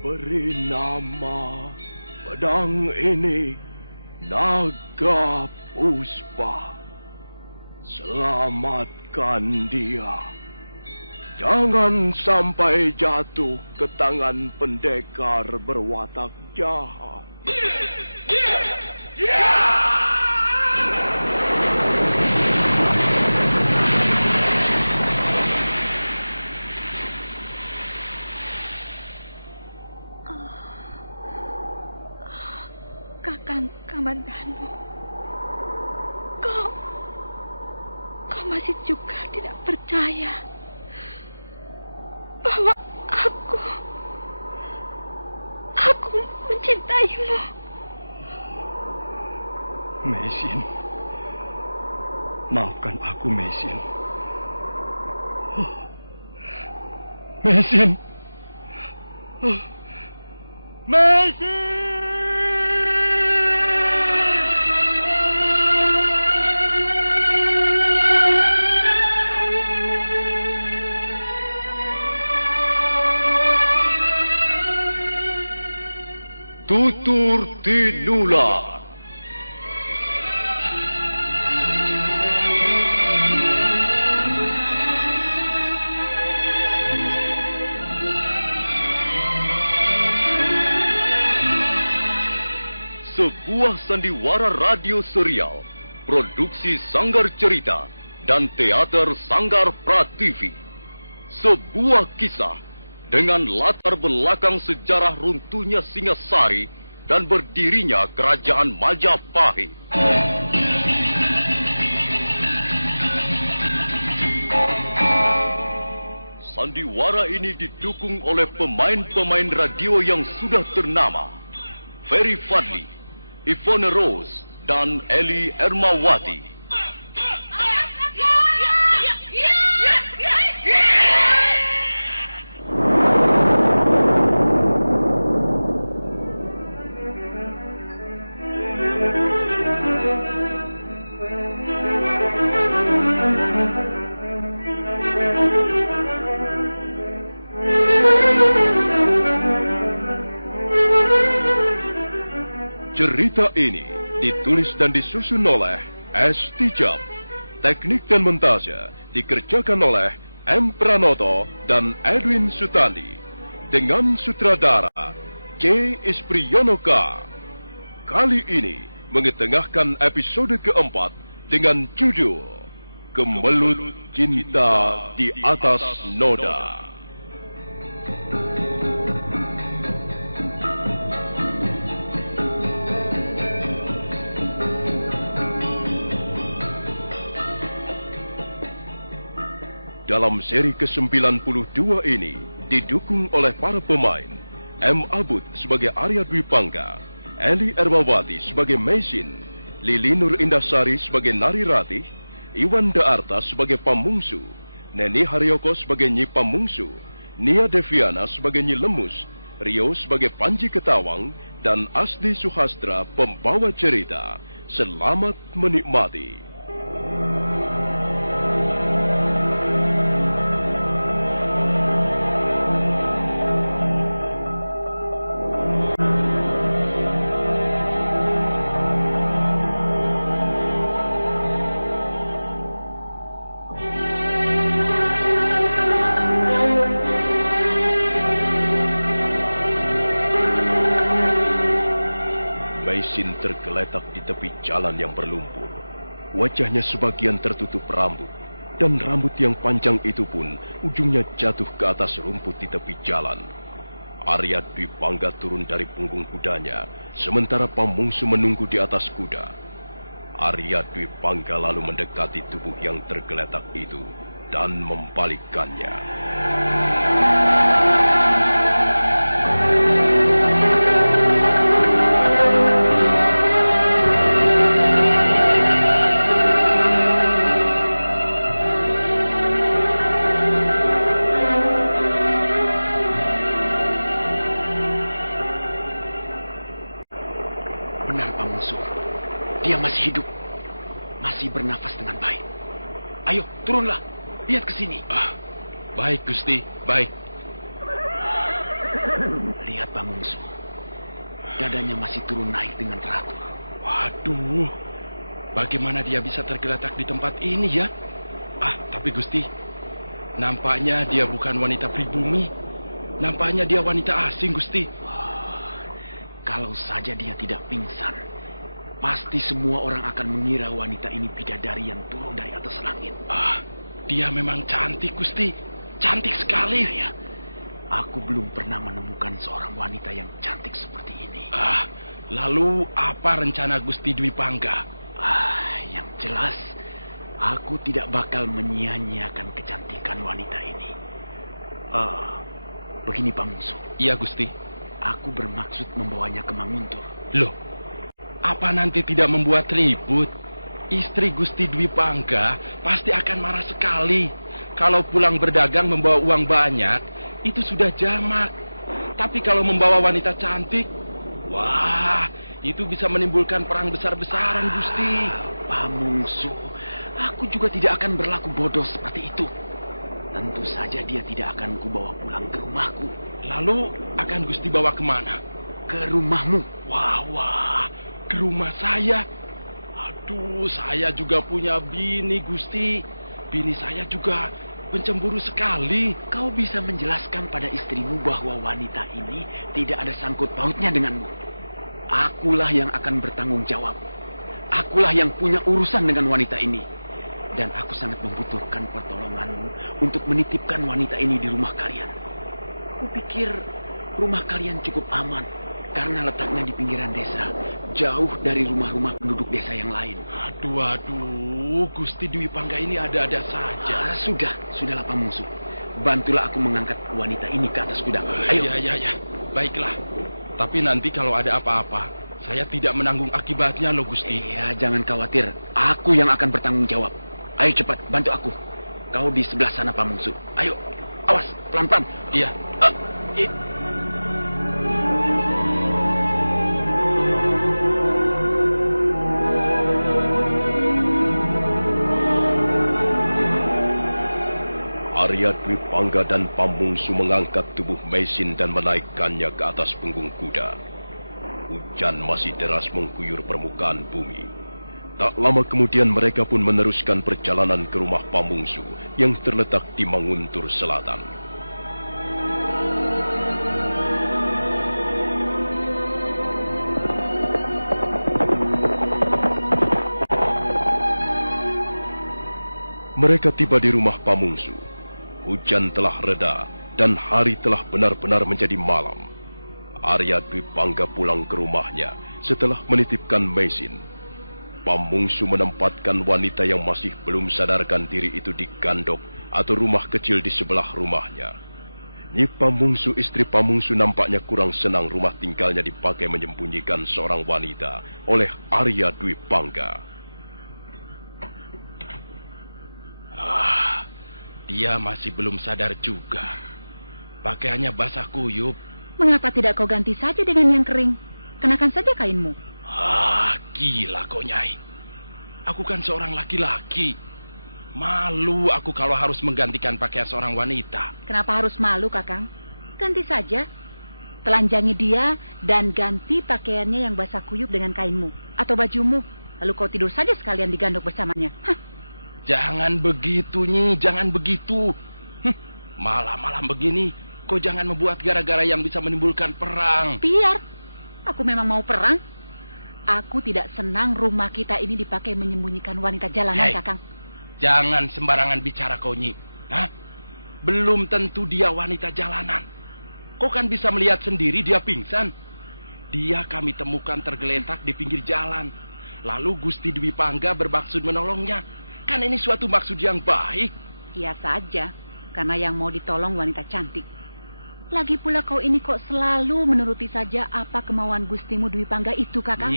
Beri nama pedang ini Naga Puspa, selamatkan dia. Jangan sampai jatuh ke tangan pendekar berwatak jahat. Kakang Kamandanu, kau masih juga tidak percaya bahwa aku mencintaimu. Meisin, maafkan aku, Meisin. Meisin. Meisin! Tutur Tinula. Sebuah sandiwara radio serial, produksi Sanggar Cerita dan Teater Sanggar Prativi. Sebuah kisah dengan latar belakang sejarah runtuhnya Singasari dan berdirinya Kerajaan Majapahit. Sandiwara ini didukung oleh pemain-pemain radio yang sudah ternama, Ferry Fadli, Ivone Rose, dan Eli Ermawati. Cerita ini ditulis dan disusun oleh S. Tijab. Teknik dan montase dikerjakan oleh M. Pranoto dan Edwin Sutandi. Dengan sutradara C. Ispriyonoka. Kali ini mengetengahkan episode keempat dengan judul Kemelut Cinta di Atas Noda. Dalam seri ke-92 ini didukung oleh para pemain M. Abud sebagai Arya Dwi Pangga, Eli Ermawati sebagai Meisin, Lili Nur Indasari sebagai Nari Ratih, Iwan Daarta sebagai Pamungsu, Neni Haryoko sebagai Nyi Pamungsu, Nia Deviana sebagai Nyi Lemus, Rio sebagai Panji Ketawang, dan Asdi Suhastra pembawa cerita. Selamat menikmati. Meisin tergeletak di tepi jalan yang berlumpur. Wajahnya sebagian tertutup rambut, dan rambut yang panjang itu pun ujungnya jatuh ke atas rumput di tepi jalan. Arya Dwi Pangga turun dari punggung kudanya, sementara Pamungsu menunggu di atas kuda. Arya Dwi Pangga lalu mendekati tubuh yang tergeletak itu dan membalikkannya. Dia masih hidup. Masih bernafas dengan baik. Ayo, turunlah. Lihat ke sini. Baik, Gusti. Baik. Lihat Pamungsu. Dadanya masih turun naik dengan teratur. Waduh, bagaimana dia bisa tergeletak di tempat ini ya? Tapi Gusti, nampaknya dia bukan wanita pribumi. Nampaknya dia wanita asing, Gusti. Kalau saja dia tidak pingsan, pasti semua orang akan mengira wanita ini bidadari yang turun dari atas langit. Dia memang cantik, Gusti. Cantik sekali. Ya. Aku belum pernah menemukan seorang wanita yang cantik seperti ini. Lalu apa rencana Gusti Dwi Pangga? Yang jelas, aku tidak bakal menyia-nyiakan kecantikan wanita ini. Begini Pamungsu. Iya Gusti. Aku bermaksud membawanya ke Manguntur. Loh, apa nanti tidak membuat ribut? Istri Gusti Dwi Pangga pasti akan marah sekali. Kalau pulang berdagang membawa uang banyak, itu sudah jamak. Tapi kalau membawa wanita cantik, wah, itu bisa menimbulkan perang besar-besaran, Gusti. Pamungsu, aku juga tidak akan berlaku bodoh seperti itu. Tentu saja dia tidak akan kubawa pulang ke rumahku. Lalu akan Gusti bawa kemana? Ke rumahmu. Wah, ke rumah saya. Aduh, saya juga punya bini, Gusti. Bini saya juga pencemburu sekali. Kau bisa menjelaskan pada istrimu bahwa wanita ini tidak ada sangkut pautnya denganmu. Akulah yang akan bertanggung jawab. Akulah yang punya urusan dengan wanita ini. Dan aku sangat membutuhkan pertolonganmu untuk menitipkan wanita ini di rumah kalian. Kupikir rumah kalian cukup aman karena letaknya di pinggiran desa, jauh dari rumah-rumah penduduk desa yang lain. Aduh, Gusti Dwi Pangga ini ada-ada saja. Sudahlah Pamungsu. Bantulah aku mengangkat wanita ini ke atas kuda. Ayo. Ya. Baiklah. Tapi nanti kalau ada apa-apa, saya tidak menanggung akibatnya loh, Gusti. Iya, jangan khawatir. Aku yang akan bertanggung jawab. Ayo cepat, bantu aku. Kau di sebelah sana, Pamungsu. Ayo, awas, pelan-pelan. Iya. Arya Dwi Pangga dan Pamungsu mengangkat tubuh Maisin dan menaikkannya ke atas punggung kuda. Hujan masih deras mengguyur permukaan bumi. Tak lama kemudian mereka pun meneruskan perjalanan ke rumah Pamungsu yang terletak di Manguntur Selatan. Mereka tiba di rumah Pamungsu. Hujan telah reda dan hari telah benar-benar menjadi malam. Arya Dwi Pangga pulang ke rumahnya setelah menitipkan Maisin. Pamungsu menempatkan wanita yang masih belum sadarkan diri itu di gandok atau rumah kecil di sebelah rumahnya. Nyi Pamungsu, istri Pamungsu, nampaknya kurang senang rumah tinggalnya dipakai menyembunyikan seorang wanita oleh Arya Dwi Pangga. Dia masih belum sadar juga. Pakaiannya basah kuyup. Mengapa tidak kau ganti saja dengan yang kering? Kenakan saja kainmu. Gila kau, Nyai. Aku kan seorang laki-laki. Malu aku kalau harus menggantikan pakaian seorang wanita. Kenapa harus malu, Kakang? Ganti saja. Telanjangi dia dan ganti pakaiannya yang basah kuyup dengan kainmu atau bajumu. Lalu kau tidur saja sekalian digandok bersamanya. Jangan begitu, Nyi. Jangan begitu. Malam-malam begini, kau jangan membuat gara-gara yang bisa menimbulkan perang. Biar. Aku memang mau perang. Aku tidak senang rumah kita ini dipakai menyembunyikan wanita jalanan, Kakang. Jangan sembarangan bicara kau, Nyi. Belum tentu dia wanita jalanan. Kau kan bisa melihat sendiri dia pingsan. Dia kami temukan tergeletak di pinggir jalan. Lalu Gusti Dwi Pangga bermaksud menolongnya. Kan ini suatu maksud yang baik. Iya saja, karena yang mau ditolong wanita cantik. Lagi pula kau ini kok selalu menuruti saja apa kemauan Gustimu Dwi Pangga itu, Kakang?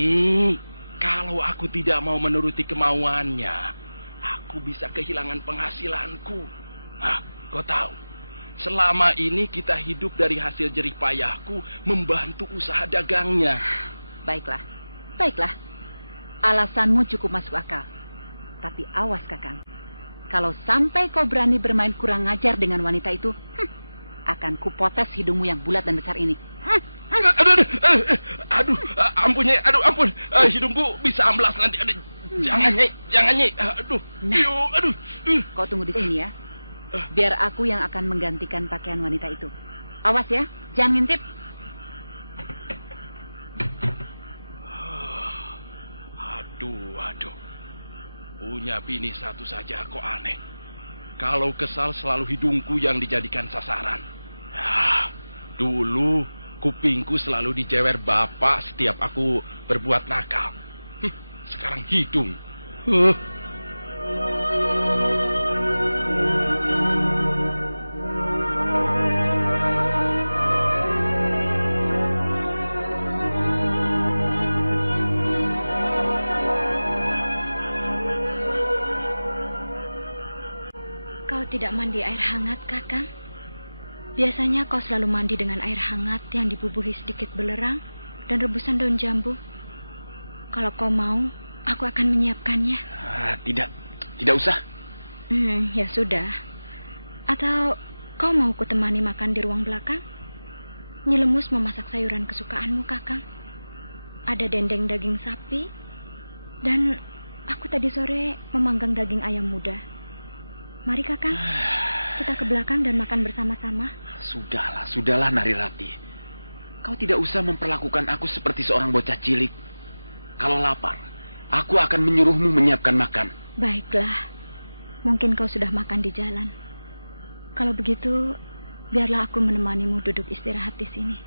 Kalau aku tidak mau menuruti kemauannya, aku bisa kehilangan penghasilanku. Kau tahu, selama ini kita hidup dari hasil jerih payahku membantu usaha dagangnya. Baiklah. Alasanmu cukup masuk akal. Tapi awas, Kakang. Kalau sampai kau berani bermain kurang ajar dengan wanita itu, akan kupotes hidungmu yang bulat dan besar ini. Aduh, ampun Nyai, ampun. Hidungku bisa amblas nanti. Jangan Nyai. Aduh. Nah, kau tunggu di sini ya. Biar aku yang akan menggantikan pakaian wanita itu. Awas ya, jangan ngintip. Aduh. Punya bini satu saja kok aneh. Kalau kesal selalu hidungku yang dijadikan sasaran. Dulu kupingku selalu dijewer bapak setiap aku berbuat nakal. Sekarang hidung. Tidak mandi air hangat, Kakang. Biasanya kau selalu mandi dengan air hangat yang dibubuhi sedikit belerang dan rebusan daun jambu. Kalau kau mau, aku akan menyiapkannya. Tidak usah. Ya sudah. Atau kau mau kutemani makan di ruang belakang? Nyi Lemus memasak sayuran kesukaanmu, Kakang. Ada dendeng daging sapi, dan aku tadi sore memanggang daging ayam muda. Mari Kakang, kita ke belakang dan makan bersama-sama. Sudahlah Narirati. Kau tidak usah memperlakukan aku seperti seorang bocah cilik. Kalau lapar, aku akan menyuruhmu menyiapkan makan. Baiklah, mungkin kau sudah makan di jalan. Kalau begitu, biarlah aku menemanimu duduk istirahat di sini.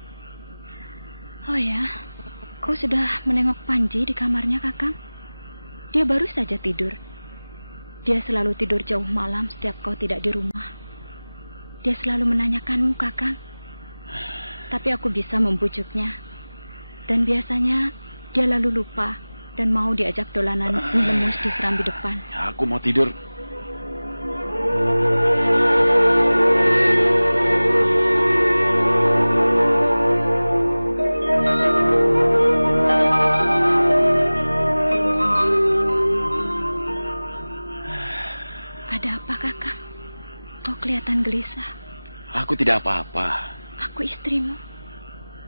Oh ya, kau sudah menengok Panji di kamarnya, Kakang? Dia baru saja tidur. Dia selalu tidur jauh malam setiap kau tidak di rumah. Dia selalu menanyakanmu, Kakang. Tapi aku bisa membujuknya. Dan biasanya dia lalu lupa dan mau diajak dolanan Nyi Lemus di serambi depan. Aku mau tidur. Kelihatan gelisah. Aku tidak apa-apa. Aku istrimu.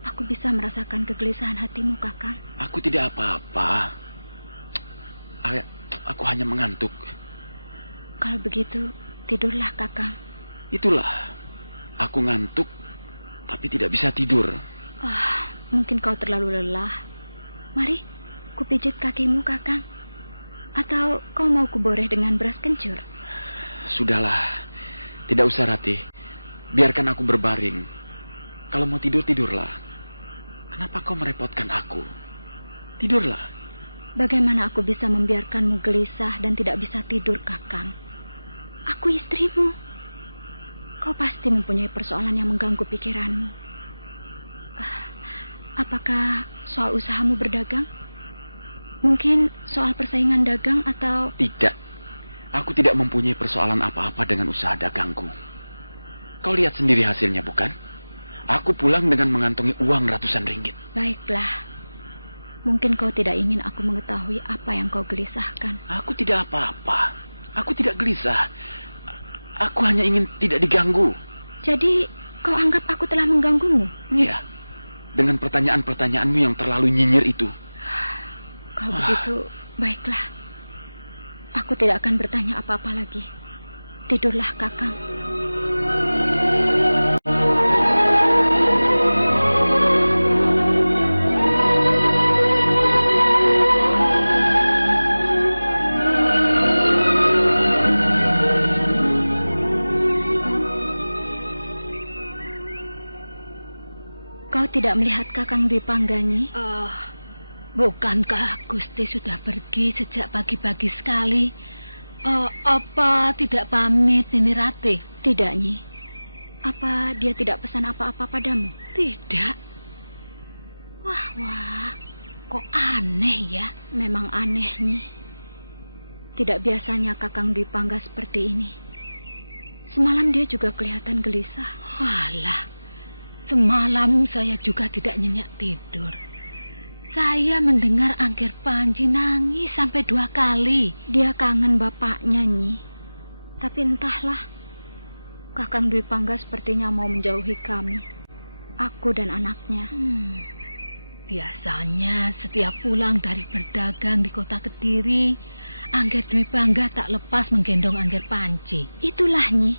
Aku bisa merasakan kegelisahan hatimu, Kakang. Aku tidak apa-apa. Aku hanya mengantuk. Kalau begitu, tidurlah, Kakang. Itulah. Aku ngantuk, tapi tidak bisa tidur. Mungkin kau terlalu lelah. Mari, kupijit kakimu, Kakang. Atau kau mau kuboreh dengan beras kencur? Sudahlah. Tidak usah, Ratih. Biarkan aku berbaring. Kalau mau tidur, tidurlah. Kenapa kau merepotkan aku? Tidurlah. Bagaimana aku bisa membiarkanmu gelisah dan tidak bisa tidur, Kakang? Aku istrimu. Kau pasti mempunyai persoalan yang mengganggu pikiranmu. Apakah soal usahamu berdagang? Mungkin soal persaingan dagang atau... Tidak. Aku tidak mempunyai persoalan apa-apa dengan usaha dagangku. Kau lihat sendiri hasilnya, bukan? Aku pulang dengan mengantongi uang ratusan ringgit. Baiklah. Mungkin kau tidak ingin aku mengetahui apa yang kau gelisahkan. Aku tidak apa-apa. Aku tidak gelisah. Aku hanya ingin tidak diganggu. Jadi, kau anggap aku telah mengganggumu? Iya. Dengan pertanyaan-pertanyaanmu yang terlalu nyinyir itu. Kalau begitu, baiklah. Aku tidak akan bertanya apa-apa lagi. Tidurlah, Kakang. Kau tidak melihat Kakang Dwi Pangganyi? Bukankah Gusti sudah pergi sejak pagi-pagi sekali? Apa tidak pamit, Nini Ratih? Tidak, Nyi. Apa dia tidak pesan apa-apa padamu? Tidak. Wah, kok aneh ya? Memang aneh, Nyi. Tidak biasanya Kakang Dwi Pangga seperti ini. Semalam dia juga kelihatan gelisah. Walah, semalam saya juga tidak nyenyak tidur. Saya mendengar Angger Panji nangis sampai 2 kali. Dia kangen bapaknya, Nyi. Tapi entahlah. Kakang Dwi Pangga sepertinya mau menjauhi kami. aku dan anaknya. Biasanya setiap pulang dari berdagang di kota Kediri, Angger Dwi Pangga tak lepas menggendong Angger Panji. Itulah, Nyi.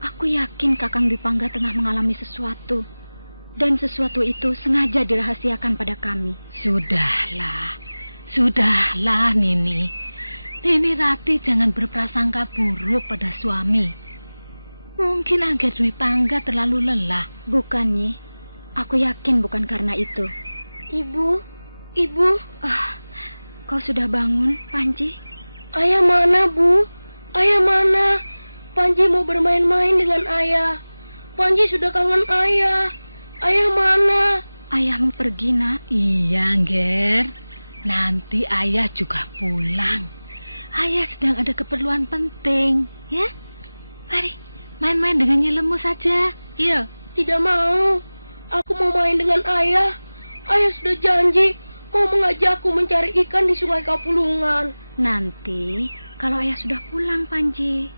Aku yakin Kakang Dwi Pangga tengah mengalami sesuatu. Dan sesuatu itu sengaja dirahasiakan pada kami. Sudahlah, Nini. Nini Rati jangan berprasangka buruk pada suami. Mungkin Angger Dwi Pangga terlalu lelah. Bukan, Nyi. Aku yakin bukan karena itu. Ibu. Kau sudah bangun, Panji? Ayah mana, Bu? Ayah mana? Panji mau bermain-main dengan ayah. Panji sudah kangen ayah. Ayah mana? Ayahmu pergi, Nak. Iya, Angger. Nanti ayah juga pulang. Ayah sedang ada keperluan penting, ya? Mari, main-main dengan Nyi Lemu saja. Yuk. Tidak mau. Aku mau main dengan ayah. Ayah sudah janji mau mengajakku mencari ikan di Sungai Kapulungan. Nanti, kalau ayah sudah pulang, Panji.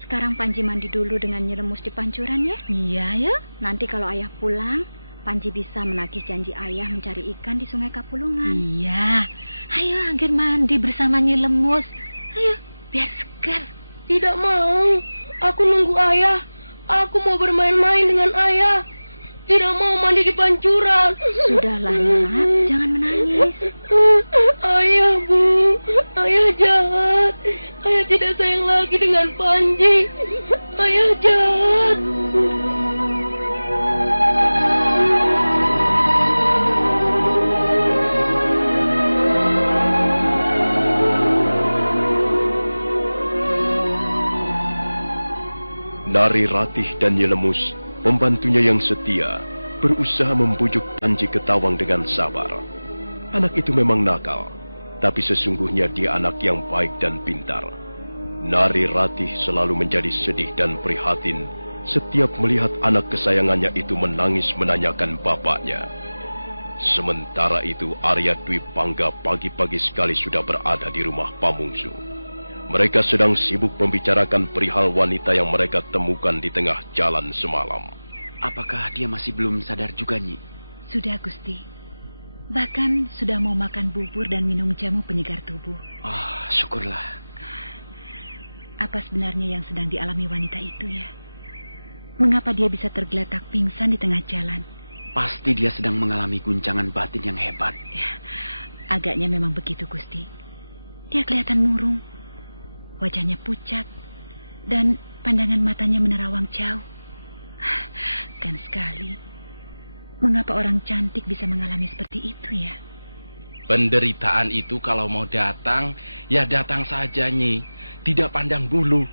Sekarang Panji mandi dulu dengan Nyi Lemus di pancuran, ya? Iya, ya. Nanti kalau ayah pulang, Panji bisa menagih janji ayah mencari ikan di Sungai Kapulungan. Iya. Ayo, Angger mandi bersama Nyi Lemus. Ayo, biar segar. Tidak mau. Aku nunggu ayah. Aku mau bermain-main dengan ayah. Tidak mau mandi di pancuran. Sudahlah, Nak. Jangan menangis. Ayah, Bu. Ayah jahat. Ayah tidak sayang lagi dengan Panji. Ayah jahat. Nari Ratih dan Nyi Lemus, pembantunya yang setia, berusaha membujuk Panji Ketawang dengan sabar. Anak itu memang nakal, tapi sesungguhnya dia anak yang baik dan pintar. Nari Ratih selalu menjadi sedih dan prihatin setiap melihat anak kesayangannya itu menangis menanyakan bapaknya. Sementara itu Arya Dwi Pangga pagi-pagi sekali sudah berada di rumah Pamungsu. Mereka sedang sibuk membicarakan perihal wanita yang mereka temukan di tengah jalan semalam. Apakah dia masih belum sadar juga, Nyi? Sudah, Gusti. Bahkan sudah mau makan bubur dan minum jamu penyegar tubuh. Syukurlah. Apa sebenarnya yang sedang dialami wanita itu, ya? Mengapa dia bisa tergeletak pingsan di tengah jalan? Pasti dia sedang mengalami guncangan batin yang hebat. Ya, agaknya memang begitu, Gusti. Dia kelihatan murung. Wajahnya pucat, dan pandangan matanya menerawang jauh. Kan sekali. Mengapa orang cantik bisa mengalami seperti itu, ya? Penderitaan itu kalau mau datang, ya datang saja, Nyi. Tidak pandang bulu.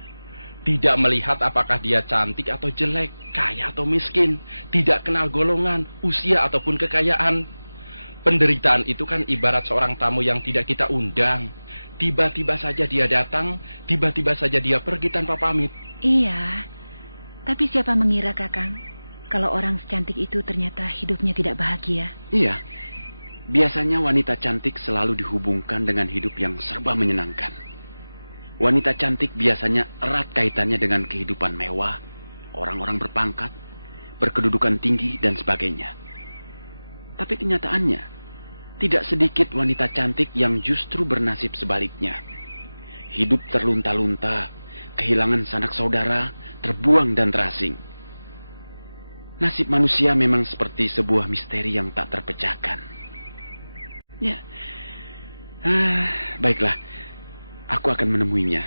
Tidak melihat apakah dia cantik atau jelek, kaya atau miskin. Tidak kenal golongan, usia ataupun kekayaan. Penderitaan itu kan ibarat seorang tamu yang tidak kita undang. Tiba-tiba saja dia datang, tiba-tiba saja dia pergi tanpa pamit. Iya, tapi siapa mengira, Kakang, kalau orang secantik itu ternyata hidupnya tidak bahagia? Iya, biasanya wanita cantik selalu dihubungkan dengan hidup yang serba menyenangkan. Wanita cantik biasanya erat kaitannya dengan kehidupan mewah, orang-orang berpangkat, berkedudukan tinggi, dan sebagainya. Tapi kenyataannya, tidak sedikit wanita cantik yang justru bernasib sebaliknya. Hidup terlunta-lunta, kehilangan sanak saudara, terbuang dan terasing. Nasib manusia memang seperti sebuah misteri yang tak terpecahkan. Ya, baiklah, aku akan menemuinya.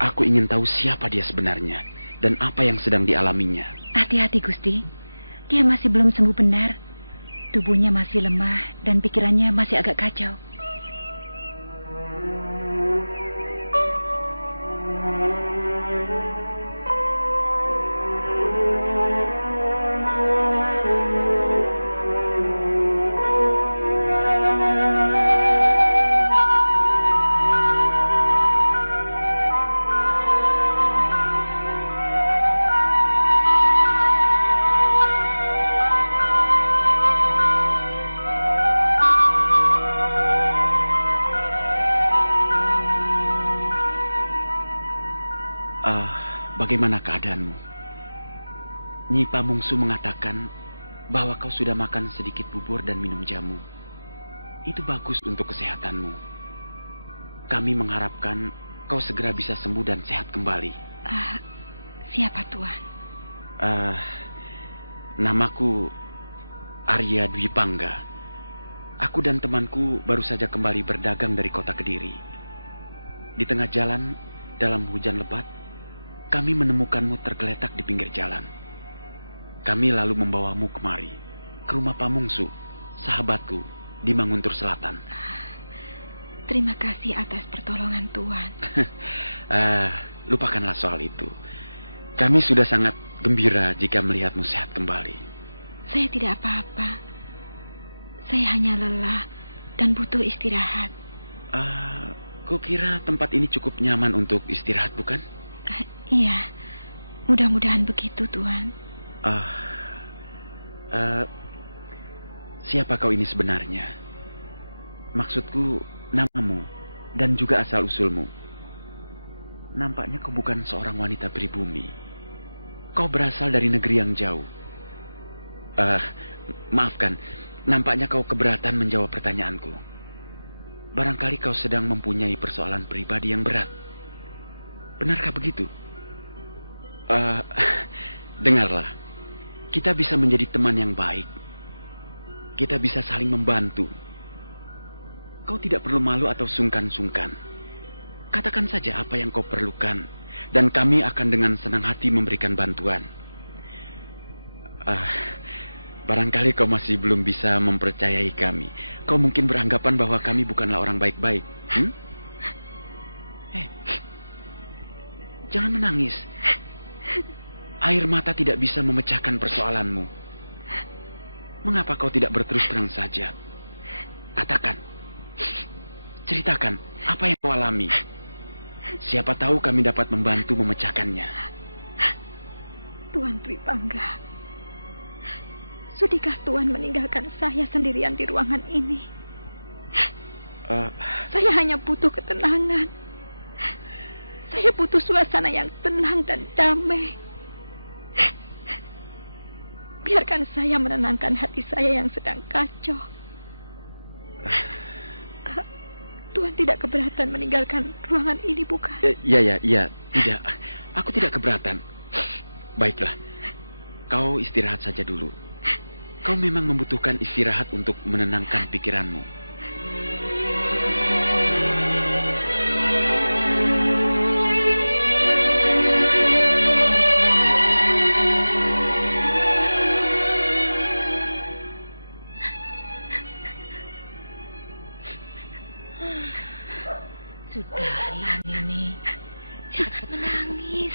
Aku ingin tahu siapa dia sebenarnya dan apa yang sedang dialaminya. Hati-hati, Gusti. Dia masih belum sembuh benar. Tubuhnya masih lemah dan pikirannya masih agak kacau. Bagaimana keadaanmu? Nyi Pamungsu mengatakan bahwa kau sudah makan sedikit bubur dan minum jamu. Itu bagus untuk kesehatanmu. Kami mengharapkan kau segera bisa sembuh dan sehat kembali. Siapa Tuan? Namaku Arya Dwi Pangga. Aku dan temanku baru saja kembali berdagang dari kota Kediri. Di tengah jalan, dalam hujan lebat, kami menemukanmu tergeletak di pinggir jalan. Kami lalu membawamu kemari, ke rumah Pamungsu, sahabatku, di Manguntur Selatan. Terima kasih atas pertolongan Tuan. Lupakanlah soal itu. Kami sudah sangat gembira jika melihatmu sehat kembali. Saya tidak apa-apa. Saya hanya lelah dan butuh istirahat. Kukira tempat ini cukup nyaman untuk istirahat, bukan? Iya, mudah-mudahan begitu, Tuan. Siapa kau ini sebenarnya? Maksudku, namamu dan juga asal-usulmu. Nampaknya kau bukan seorang wanita pribumi. Kau berasal dari negeri yang jauh. Maafkan, nampaknya kau keberatan menjawab pertanyaanku. Barangkali kau sedang mempunyai persoalan pribadi yang berat. Benarkah begitu? Dengarlah, kita bisa menjadi teman yang baik. Kita bisa saling membantu. Kau tidak perlu malu atau sungkan-sungkan. Katakan saja apa yang kau perlukan, dan kami akan dengan senang hati memberikan bantuan. Barangkali kau masih belum bisa mempercayai kami. Kau mungkin beranggapan bahwa kami bukanlah orang baik-baik. Jangan menangis. Air mata tidak bisa memecahkan persoalanmu. Mengapa kau tidak berterus terang saja? Katakan. Ceritakan apa yang kau alami. Siapa tahu kami dapat membantu memecahkannya. Tuan Tripangga, sudikah Tuan meninggalkan saya sendirian di ruangan ini? Saya hanya butuh ketenangan. Saya butuh suasana yang tenang dan damai. Biarkan saya menenangkan hati saya yang sedang kacau. Tuan tidak keberatan meninggalkan ruangan ini, bukan? Iya, tidak. Aku tidak keberatan. Baiklah, kau istirahat saja dulu. Kau memang membutuhkan istirahat untuk menenangkan pikiranmu. Sudahlah, Nini. Jangan menangis.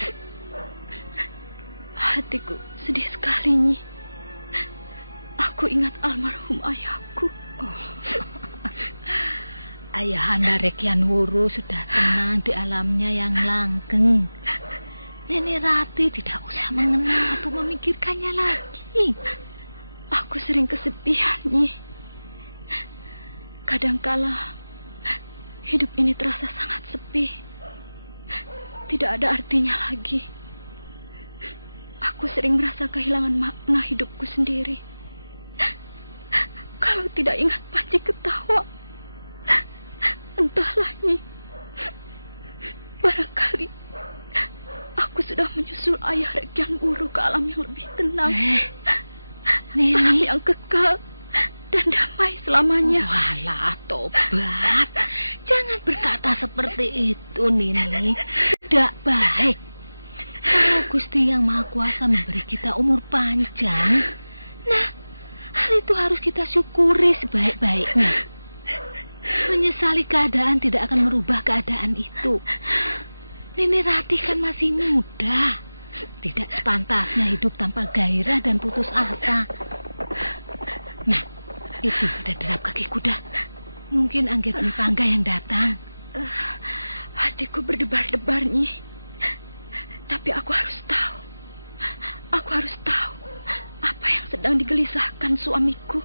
Hatiku sedih sekali, Nyi. Aku ingat almarhum ayahku. Ayahanda Rekyan Wuru sudah tenang di alamnya yang langgeng. Nini Rati tidak usah mengenal atau memikirkannya lagi. Aku sering kesepian, Nyi. Kadangkala hidup ini terasa sangat sepi. Tidak ada artinya lagi. Aku sering merasa kehilangan makna hidupku sendiri. Kalau tidak ingat Panji ketawa, entahlah, Nyi. Barangkali aku sudah menyusul ayah Rekyan Wuru ke alam yang lebih tenang. Alam yang kekal dan damai selamanya. Walah, tobat. Jangan berkata seperti itu, Nini. Tidak baik. Kalau Gusti Yang Maha Kuasa memberi kita umur panjang, nah, hal itu harus kita syukuri sebaik-baiknya. Menyesali keadaan tidak akan merubah keadaan itu. Nini Ratih kan masih muda. Tidak sepantasnya hidup tanpa gairah dan putus asa. Nah, itu ada derap kaki kuda. Mungkin Angger Dwi Pangga yang datang. Hatiku berdebar-debar, Nyi. Tapi aku harus tahu. Aku harus tahu apa yang sedang digelisahkan suamiku.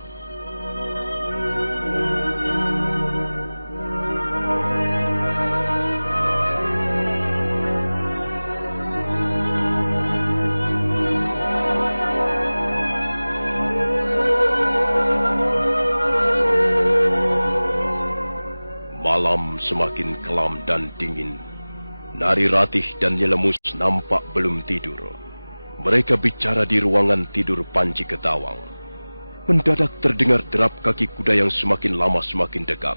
Malam semakin kelam dan dingin. Nari Ratih dan Nyelemus nampak belum tidur. Mereka bicara di ruangan tidur Panji Ketawang. Mendadak terdengar derap kaki kuda yang semakin lama semakin dekat.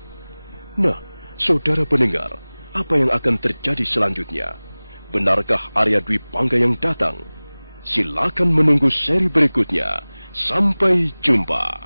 Nah, saudara pendengar, apa yang akan terjadi selanjutnya? Benarkah Arya Dwi Pangga yang datang? Silakan menunggu seri berikutnya. Sampai jumpa.